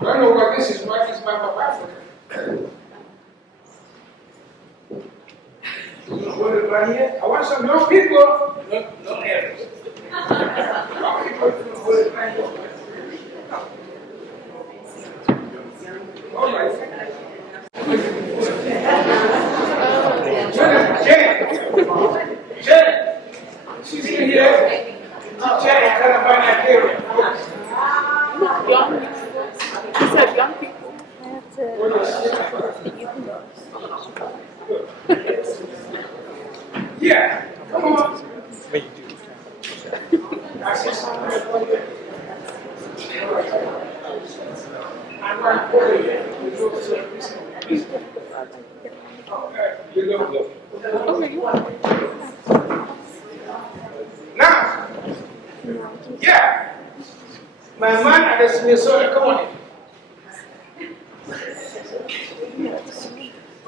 don't know what this is. What is map of Africa? We'll hold it right here. I want some young people. No elders. Young people will hold it right here. All right. Jen, she's in here. Jen, kind of find that area. Young people. He said young people. Yeah, come on. I see something. I'm not for you. Now, yeah, my man at the Smithsonian Corner.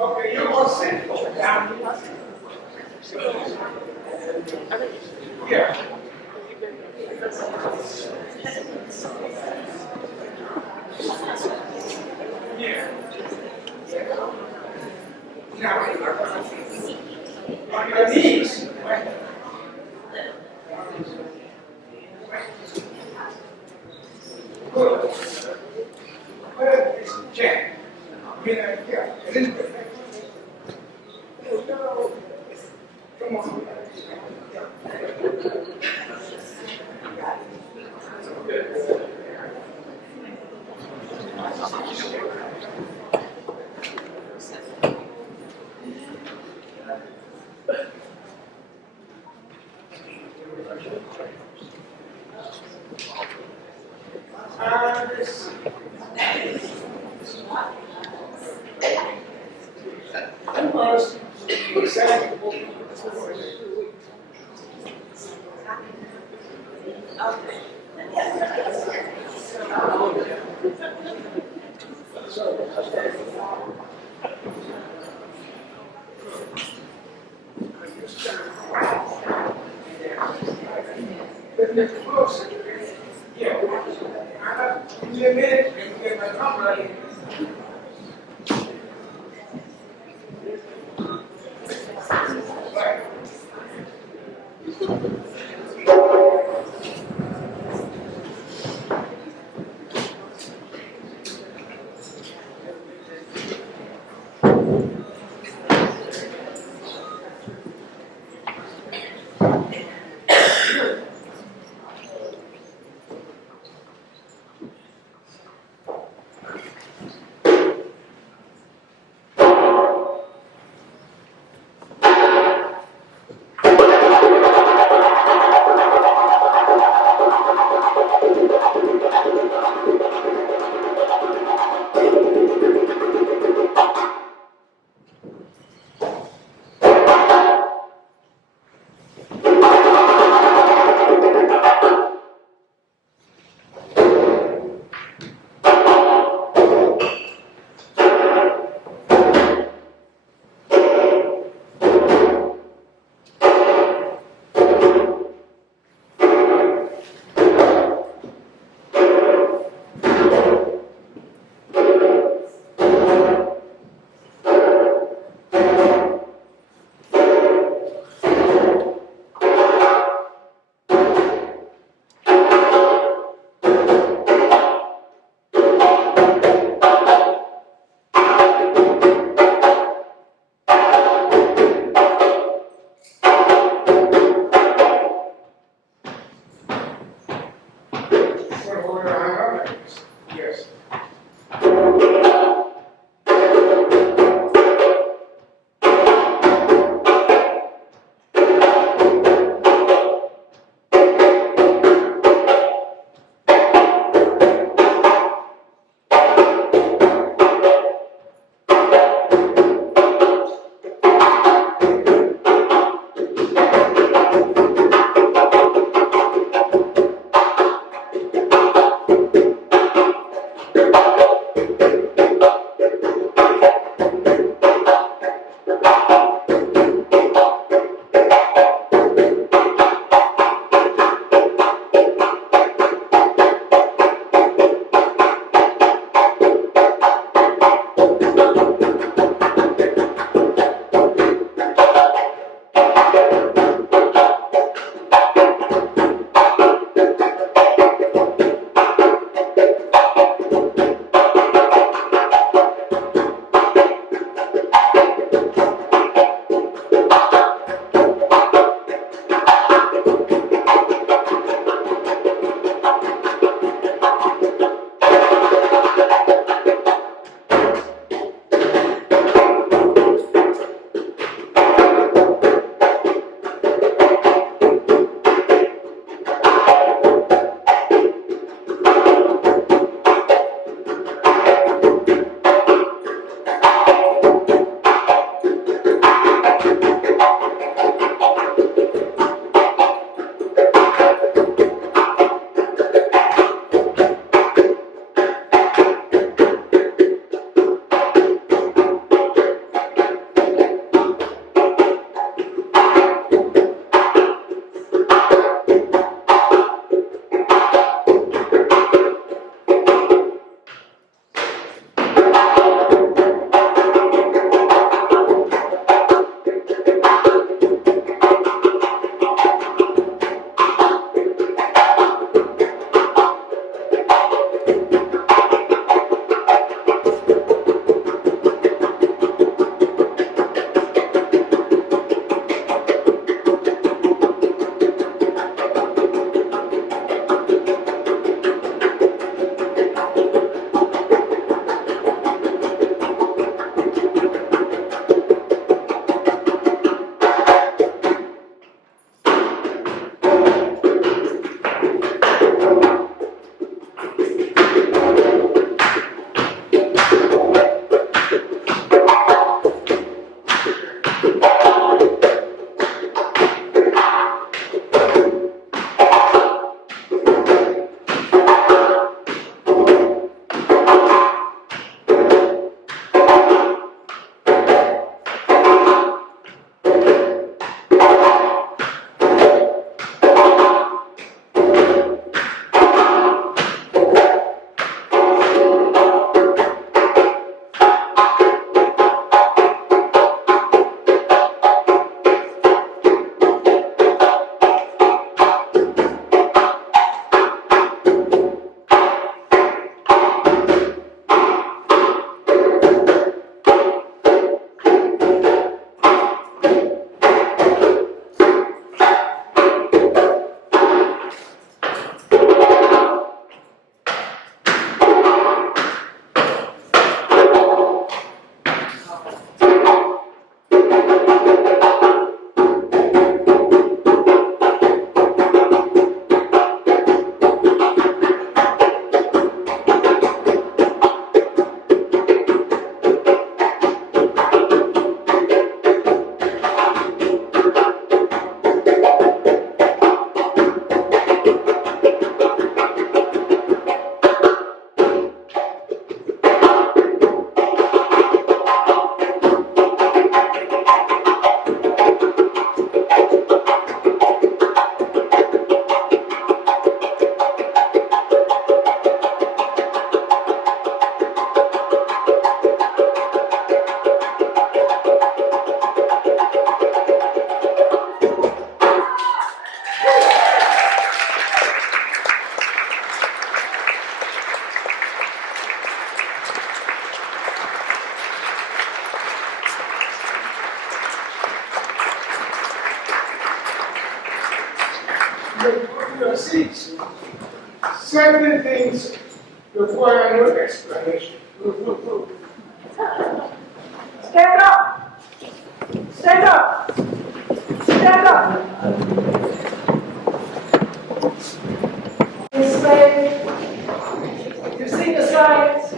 Okay, you're all set. Down. Yeah. Yeah. Now, on your knees. Good. Where is Jack? Yeah, Elizabeth. Come on. your seats. Certain things require no explanation. Stand up! Stand up! Stand up! Enslaved. You've seen the signs.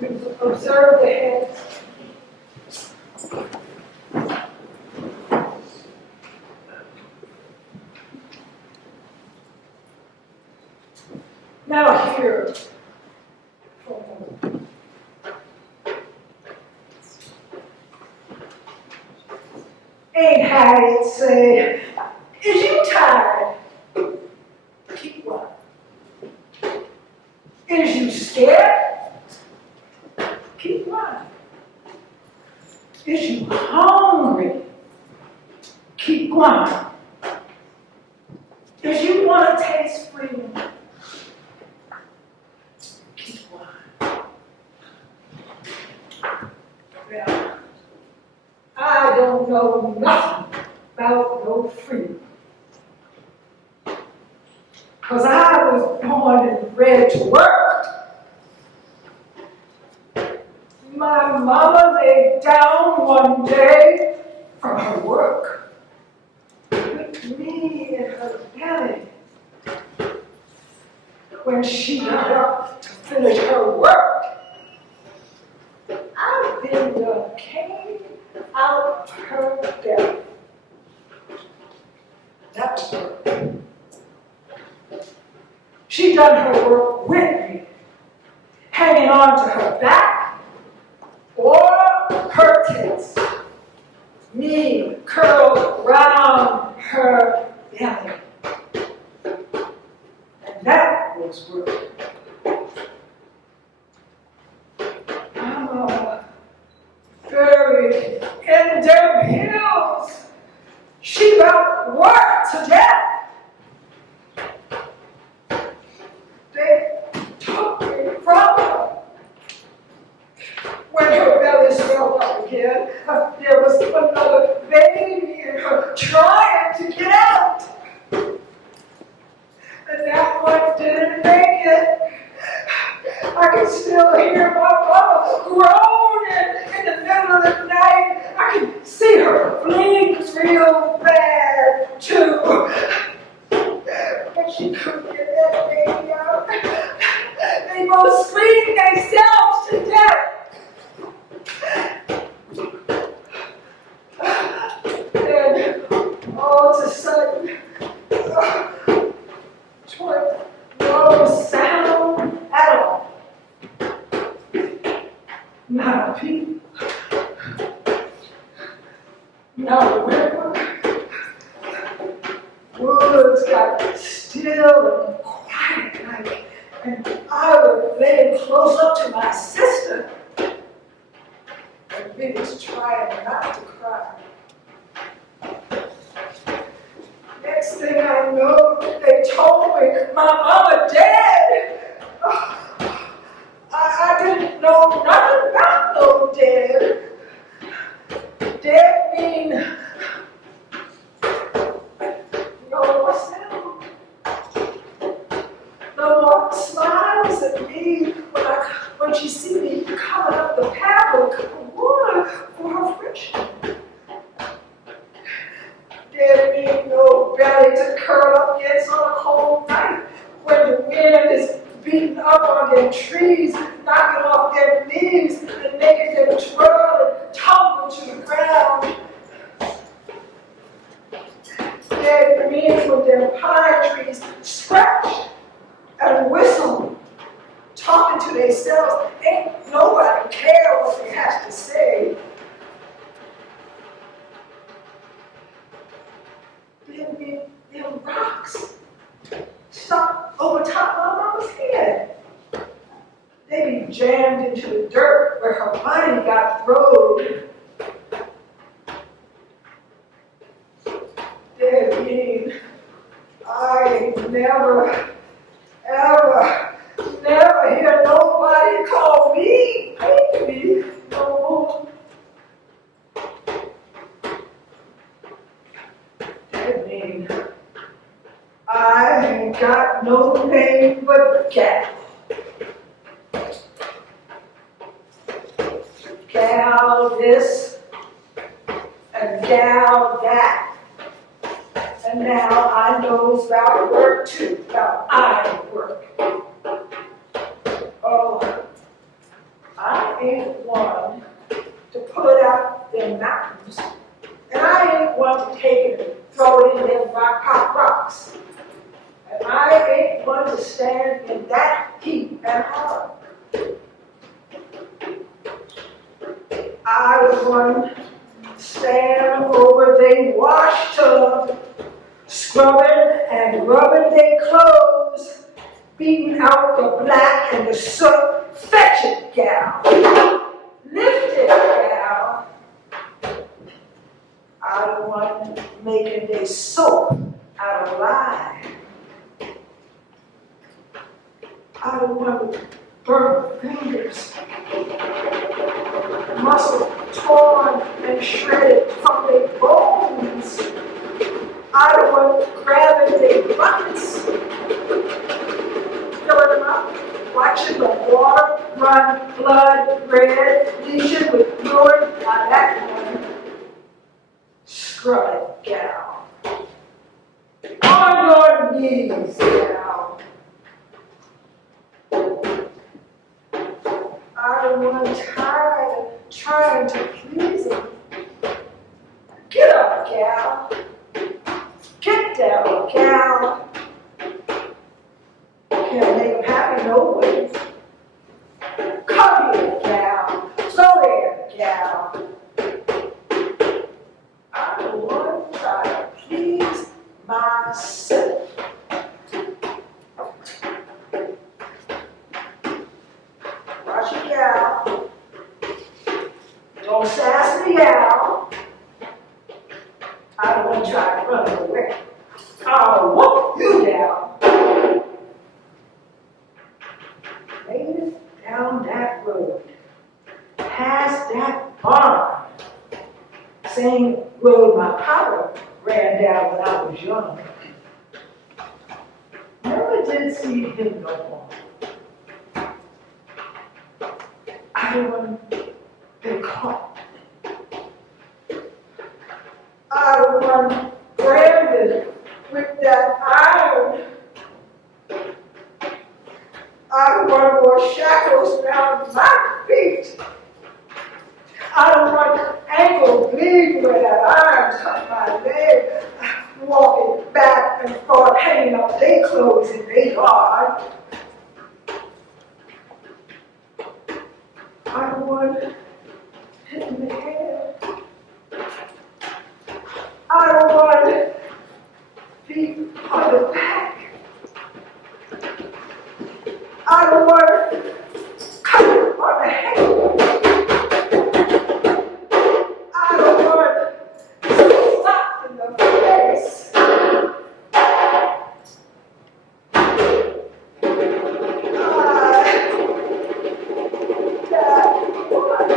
You've observed the heads. Now here. Ain't had it say, is you tired? Keep what? Is you scared? Keep what? Is you hungry? Keep quiet. Is you want to taste freedom? Keep quiet. Well, I don't know nothing about no freedom. Because I was born and bred to work. My mama laid down one day from her work with me in her belly. When she got up to finish her work, I then came out of her belly. That was work. She done her work with me, hanging on to her back or her tits. Me curled around her belly. And that was work. I'm buried in them hills. She got worked to death. They took me from her. When her belly swelled up again, there was another baby in her trying to get out. And that one didn't make it. I can still hear my mama groaning in the middle of the night. I can see her bleed real bad, too. But she couldn't get that baby out. They both screamed themselves to death. And all of a sudden, no sound at all. Not a peep. Not a whimper. Woods got still and quiet like, and I was laying close up to my sister. And we was trying not to cry. Next thing I know, they told me my mama dead. I didn't know nothing about no dead. Dead mean no more sound. No more smiles at me when she see me coming up the path with a cup of water for her friendship. Dead mean no belly to curl up against on a cold night when the wind is beating up on their trees, knocking off their leaves and making them twirl and tumble to the ground. Dead mean when their pine trees scratch and whistle, talking to themselves. Ain't nobody care what they have to say. Them rocks stuck over top of my mama's head. They be jammed into the dirt where her body got thrown. Dead mean, I ain't never, ever, never hear nobody call me baby no more. ain't got no name but Gal. Gal this and gal that. And now I knows about work too, about ironwork. Oh, I ain't one to put out them mountains, and I ain't one to take it and throw it in them pop rocks. And I ain't one to stand in that heat and hard. I was one to stand over they wash tub, scrubbing and rubbing their clothes, beating out the black and the soot. Fetch it, gal. Lift it, gal. I the one making their soap out of lime. I the one with burnt fingers, muscle torn and shredded from their bones. I the one grabbing their buckets, filling them up, watching the water run blood red, lesion with fluid on that one. Scrub it, gal. On your knees, gal. I the one tired of trying to please him. Get up, gal. Get down, gal. Can't make him happy no way. Come here, gal. Go there, gal. I the one try to please myself. Watch it, gal. Don't sass me, gal. I the one try to run away. I'll whoop you, gal. Made it down that road, past that barn, same road my papa ran down when I was young. Never did see him no more. I the one been caught. I the one branded with that iron. I the one wore shackles around my feet. I the one ankle bleeding where that iron cut my leg, walking back and forth, hanging up their clothes in their yard. I the one hit in the head. I the one beat on the back. I the one cut on the head. I the one slapped in the face. That one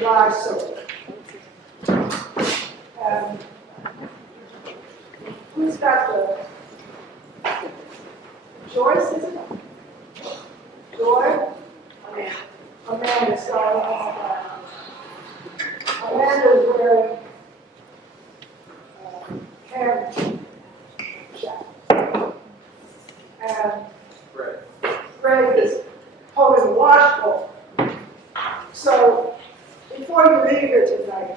dry soap. And who's got the, Joyce, is it? Joy? Amanda's got it. Amanda's wearing Karen jacket. And Greg is holding the washbowl. So before you leave here tonight,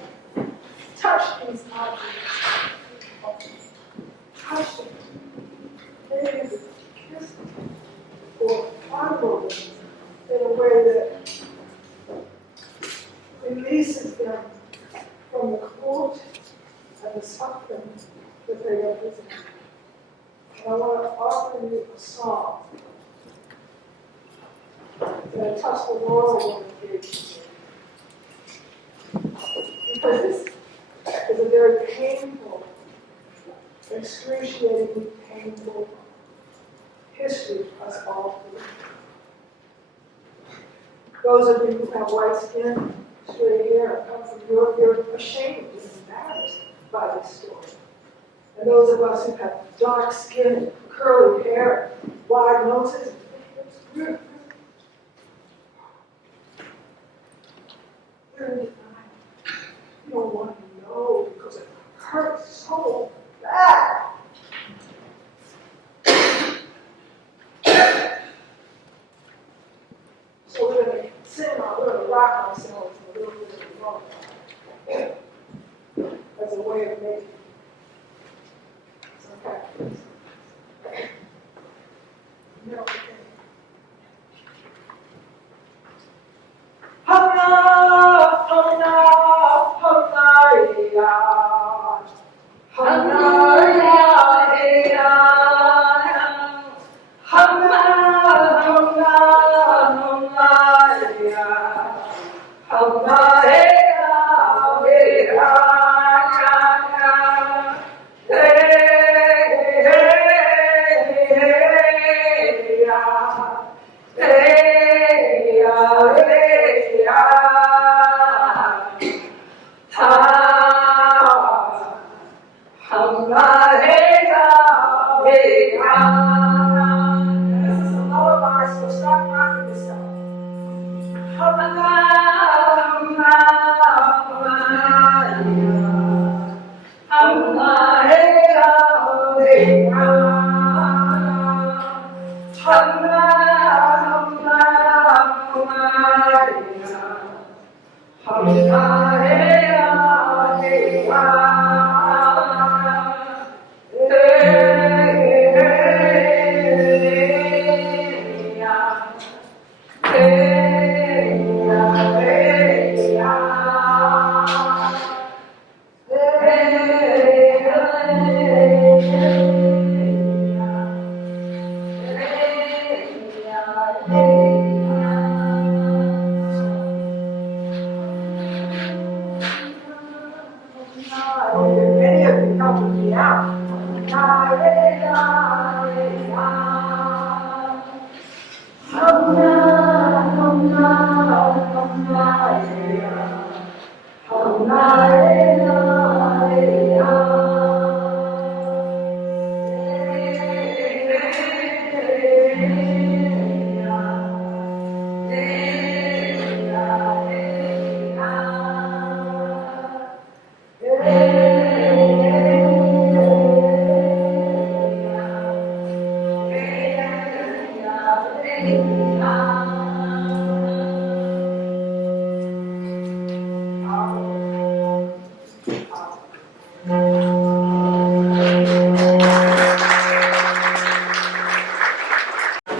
touch these objects. Touch them. Maybe kiss them or fondle them in a way that releases them from the cold and the suffering that they represent. And I want to offer you a song that touch the world will engage in. Because this is a very painful, excruciatingly painful history for us all to live. Those of you who have white skin, straight hair, come from Europe, you're ashamed and embarrassed by this story. And those of us who have dark skin, curly hair, wide noses, we're in denial. You don't want to know because it hurts so bad. So we're going to sing, we're going to rock ourselves in a little bit of a moment as a way of making some practice. No,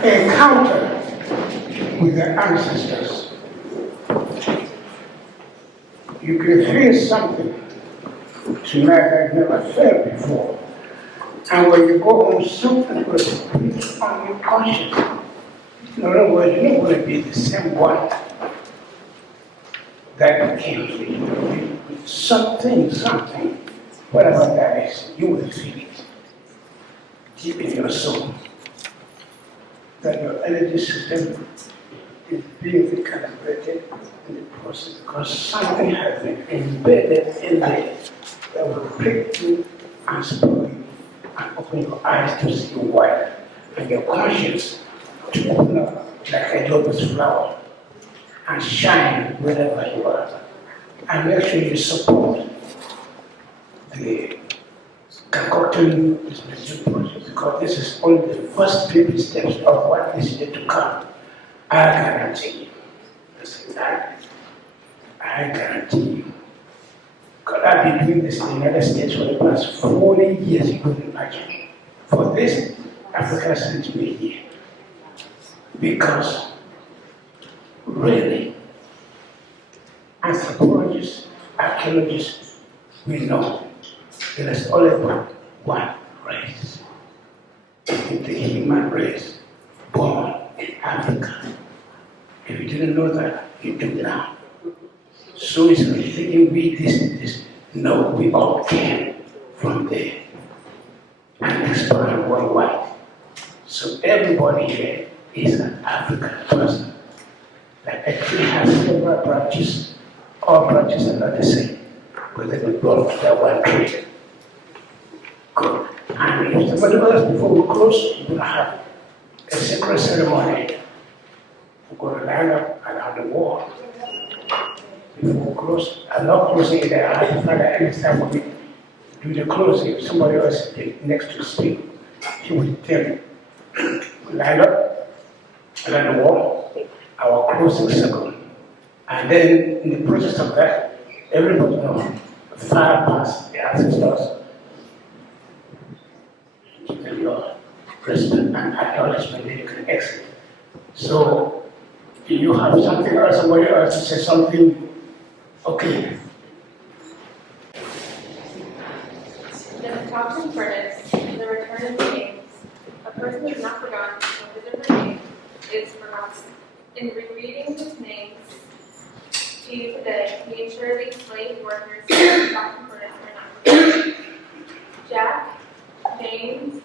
encounter with the ancestors. You can feel something tonight that never felt before. And when you go home, something will speak on your conscience. In other words, you're not going to be the same one that came to you. Something, whatever that is, you will feel it deep in your soul. That your energy system is being recalibrated in the process because something has been embedded in there that will prick you and spoil you and open your eyes to see wider and your conscience to open up like a lotus flower and shine wherever you are. And make sure you support the Catoctin project because this is only the first baby steps of what is yet to come. I guarantee you. Listen, I guarantee you. Because I've been doing this in the United States for the past 40 years, you couldn't imagine. For this, Africa sent me here. Because, really, anthropologists, archaeologists, we know there is only one race. It's the human race born in Africa. If you didn't know that, you do now. So it's like thinking we this. No, we all came from there and explored worldwide. So everybody here is an African person. Like a tree has several branches. All branches are not the same, but they belong to that one tree. Good. And if somebody else, before we close, we're going to have a sacred ceremony. We're going to line up around the wall. Before we close, I'm not closing it there. I have to find out any time when we do the closing. If somebody else is next to speak, he will tell me. Line up around the wall, our closing circle. And then in the process of that, everybody knows 5 past the ancestors. Give them your respect and acknowledgement, then you can exit. So, do you have something or somebody else to say something? Okay. The Catoctin furnace, the return of names. A person is not forgotten, but a different name is forgotten. In rereading his names to you today, we ensure these slave workers in the Catoctin furnace are not forgotten. Jack, James,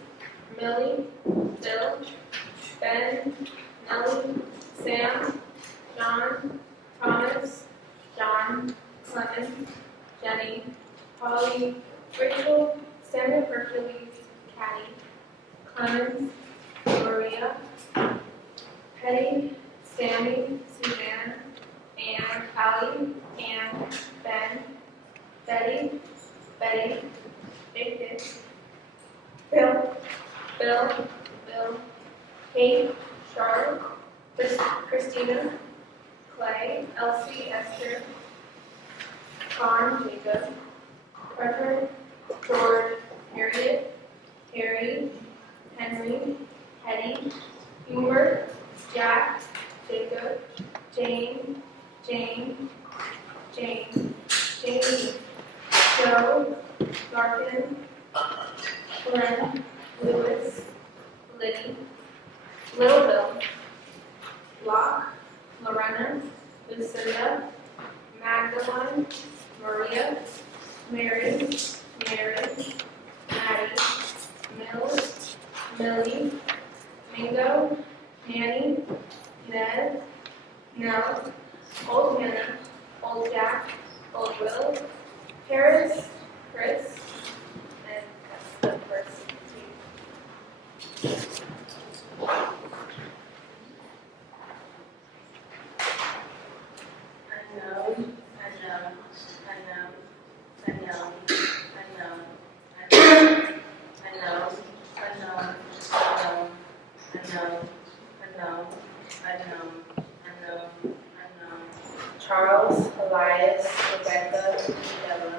Millie, Bill, Ben, Nellie, Sam, John, Thomas, John, Clement, Jenny, Polly, Rachel, Samuel Hercules, Caddy, Clemens, Maria, Petty, Sammy, Suzanne, Anne, Allie, Anne, Ben, Betty, Big Dick, Bill, Kate, Charlotte, Christina, Clay, Elsie, Esther, Con, Jacob, Trevor, George, Harriet, Harry, Henry, Hetty, Hubert, Jack, Jacob, Jane, Jamie, Joe, Larkin, Glenn, Lewis, Liddy, Little Bill, Locke, Lorena, Lucinda, Magdalene, Maria, Mary, Maddie, Mills, Millie, Mingo, Nanny, Ned, Nell, Old Hannah, Old Jack, Old Will, Paris, Chris, and that's the first two. Charles, Elias, Rebecca, Della,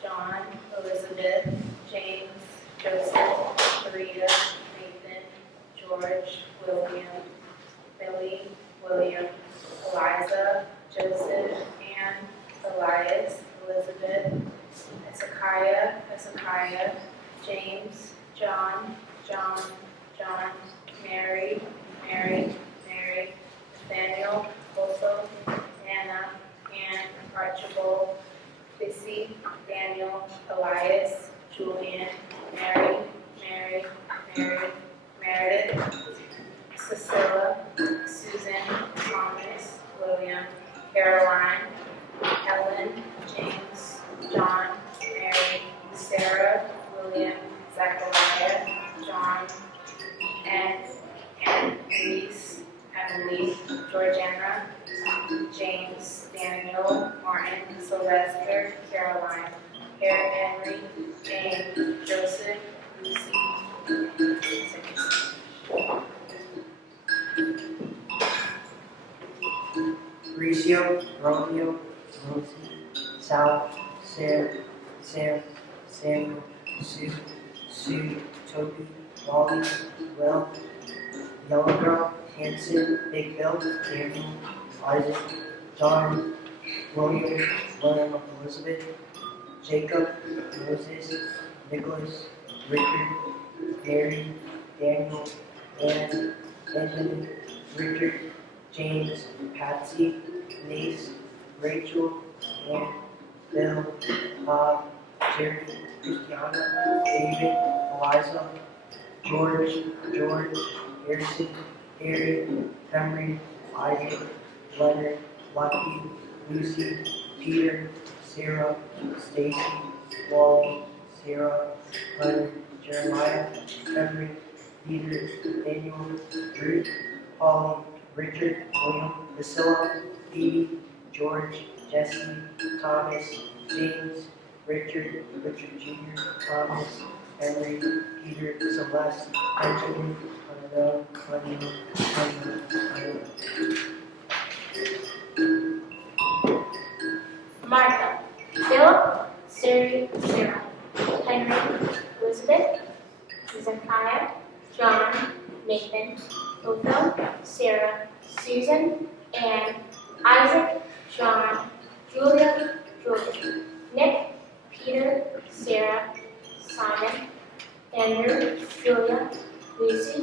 John, Elizabeth, James, Joseph, Rita, Nathan, George, William, Billy, William, Eliza, Joseph, Anne, Elias, Elizabeth, Hezekiah, James, John, Mary, Nathaniel, also, Anna, Anne, Archibald, Bissy, Daniel, Elias, Julian, Mary, Meredith, Cecilia, Susan, Thomas, William, Caroline, Emily, Georgiana, James, Daniel, Martin, Sylvester, Caroline, Henry, Jane, Joseph, Lucy. Mauricio, Romeo, Rosie, Sal, Sam, Samuel, Sue, Toby, Wally, Will, Yellow Girl, Hanson, Big Bill, Daniel, Isaac, John, William, Elizabeth, Jacob, Moses, Nicholas, Richard, Mary, Daniel, Ann, Anthony, Richard, James, Patsy, Denise, Rachel, Ann, Bill, Bob, Jerry, Christiana, David, Eliza, George, Harrison, Harry, Henry, Isaac, Leonard, Lucky, Lucy, Peter, Sarah, Stacy, Wally, Sarah, Leonard, Jeremiah, Henry, Peter, Daniel, Ruth, Polly, Richard, William, Priscilla, Phoebe, George, Jesse, Thomas, James, Richard Jr., Thomas, Henry, Peter, Celeste, Benjamin, Honey, Martha, Philip, Siri, Sarah, Henry, Elizabeth, Zekiah, John, Nathan, Othel, Sarah, Susan, Ann, Isaac, John, Julia, Nick, Peter, Sarah, Simon, Andrew, Julia, Lucy,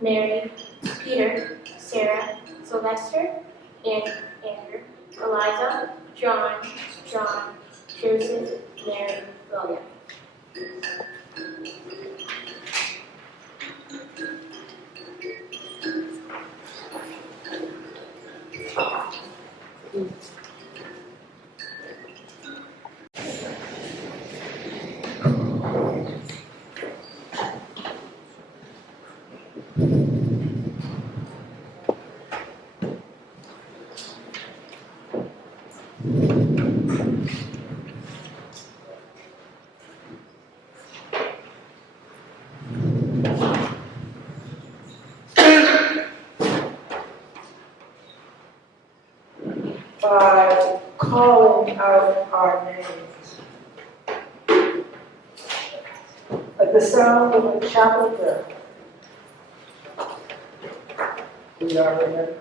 Mary, Peter, Sarah, Sylvester, Andrew, Eliza, John, Joseph, Mary, William. By calling out our names. At the sound of a chapel bell, we are remembered.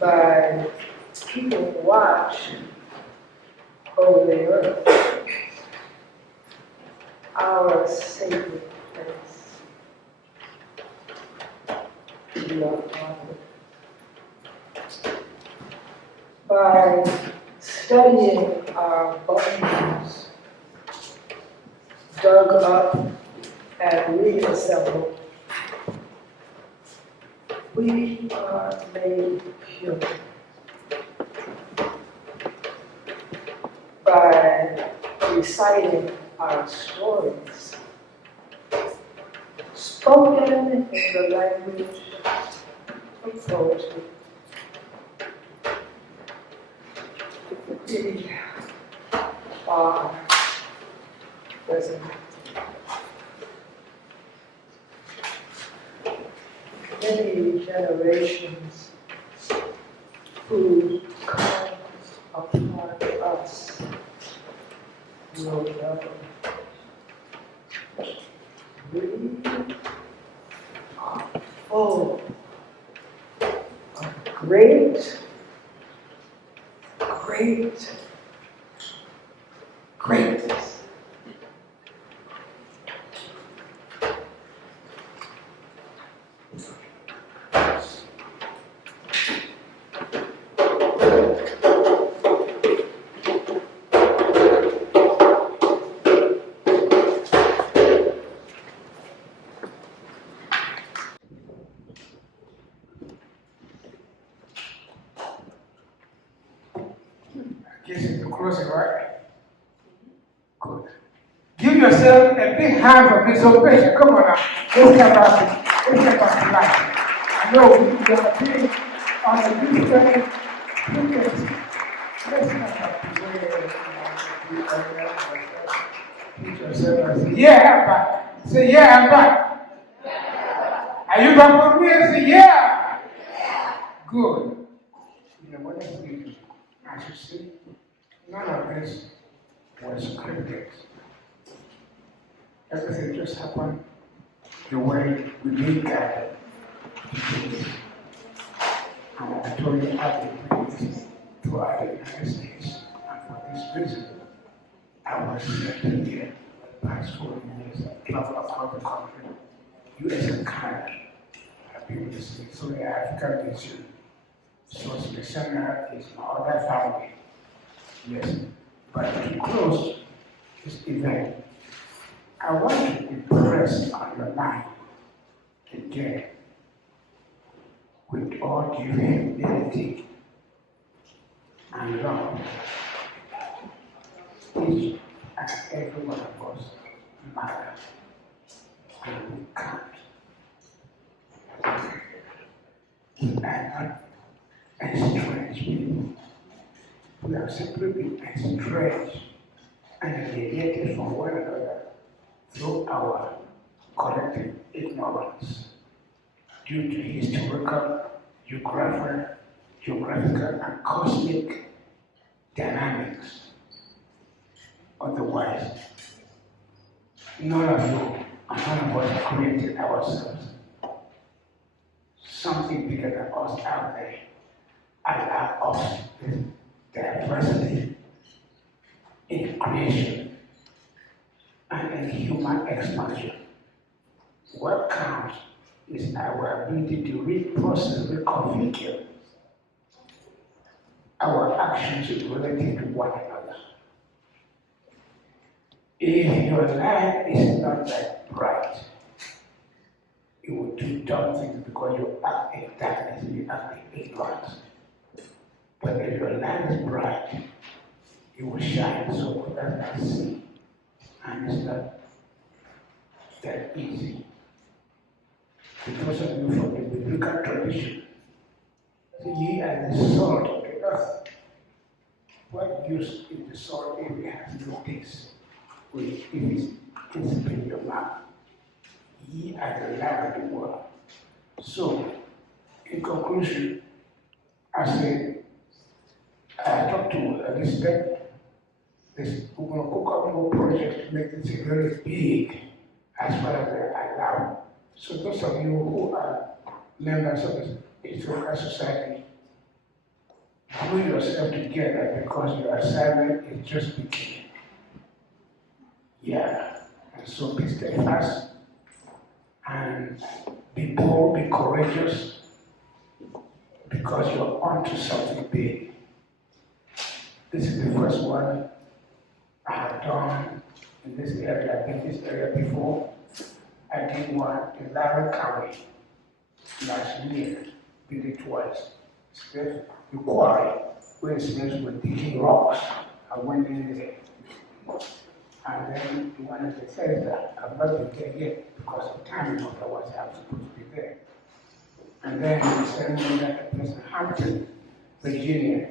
By people who watch over the earth, our sacred place. We are honored. By studying our bones, dug up and reassembled, we are made human. By reciting our stories, spoken in the language of poetry, we are present. Many generations who come upon us will never. We are full of greatness. Guess it's closing, right? Good. Give yourself a big hand for Bishop Bishop. Come on now. Let's get back to life. I know we are being on a different frequency. Let's get back to where say, yeah, I'm back. Say, yeah, I'm back. Are you back with me? Say, yeah. Good. You know what I mean? As you see, none of this was scripted. Everything just happened the way we did that. And I told you I've been bringing throughout the United States. And for this reason, I was sent here the past 4 years, travel across the country, US and Canada. I've been with the Smithsonian African Museum. So Smithsonian is my other family. Yes. But to close this event, I want to impress on your mind again with all due humility and love. Each and every one of us matter and we count. We are not estranged people. We have simply been estranged and alienated from one another through our collective ignorance due to historical, geographical, and cosmic dynamics. Otherwise, none of you and none of us created ourselves. Something bigger than us out there allow us this diversity in creation and in human expansion. What counts is our ability to reprocess, reconfigure our actions related to one another. If your life is not that bright, you will do dumb things because you act in darkness and you act in ignorance. But if your life is bright, you will shine so others can see. And it's not that easy. Because of you from the biblical tradition, ye are the salt of the earth. What use is the salt if it has no taste? If it's in your mouth? Ye are the light of the world. So, in conclusion, I talked to Elizabeth. We're going to cook up more projects to make this really big as far as they allow. So those of you who are members of the Historical Society, glue yourself together because your assignment is just beginning. Yeah, and so be steadfast and be bold, be courageous, because you're onto something big. This is the first one I have done in this area. I've been in this area before. I did one in Lara County last year, did it twice. The quarry where the slaves were digging rocks. I went in there. And then one of the things that I've not been there yet because of timing of otherwise I was supposed to be there. And then we sent me that place in Hampton, Virginia.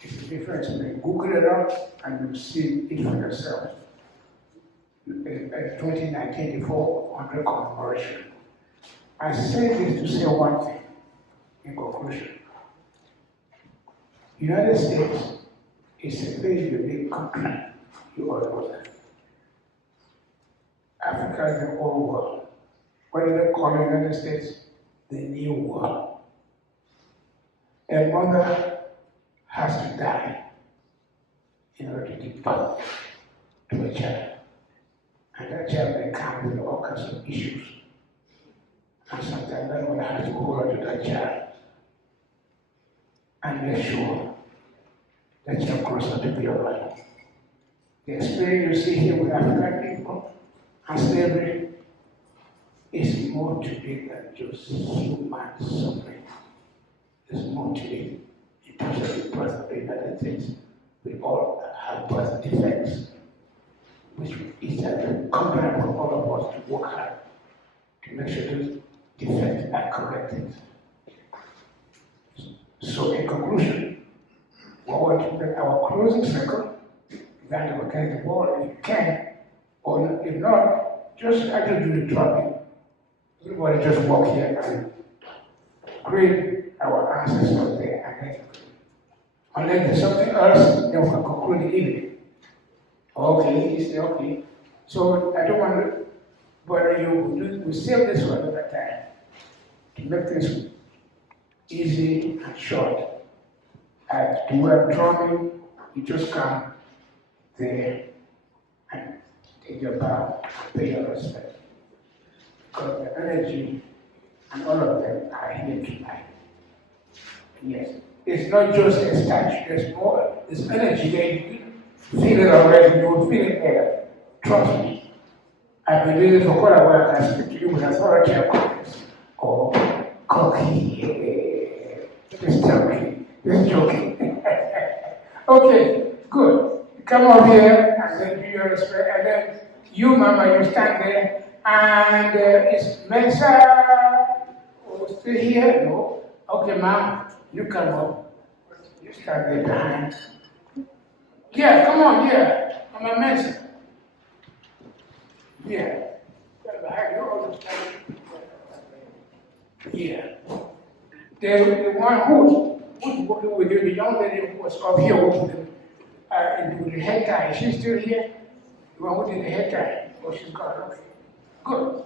It's the difference between Google it up and you see it for yourself. In 2019, the 400 commemoration. I say this to say one thing in conclusion. The United States is a very unique country. You all know that. Africa is the old world. What do they call the United States? The new world. A mother has to die in order to give birth to a child. And that child may come with all kinds of issues. And sometimes that mother has to hold on to that child and make sure that child grows up to be all right. The experience you see here with African people and slavery is more to it than just human suffering. There's more to it in terms of the birth of the United States. We all have birth defects. which is a component for all of us to work hard to make sure those defects are corrected. So in conclusion, what we're doing, our closing circle, that to organize the wall if you can, or if not, just actually do the dropping. Everybody just walk here and greet our ancestors there, and then unless there's something else, then we can conclude the evening. Okay, you say okay. So I don't want to bother you. We save this for another time to make things easy and short. At the word drumming, you just come there and take your bow and pay your respect. Because the energy and all of them are here tonight. Yes. It's not just a statue, there's more, there's energy there. You feel it already, you will feel it there. Trust me. I've been doing it for quite a while. I can speak to you with authority and confidence. Oh, cocky. Just tell me. Just joking. Okay, good. Come over here and then do your respect. And then you, Mama, you stand there. And is Mensa still here? No? Okay, Mom, you come up. You stand there behind. Yeah, come on, yeah. I'm a Mensa. Yeah. Yeah. The one who's working with you, the young lady who was up here working with the head tie, is she still here? The one who did the head tie? Oh, she's gone, okay. Good.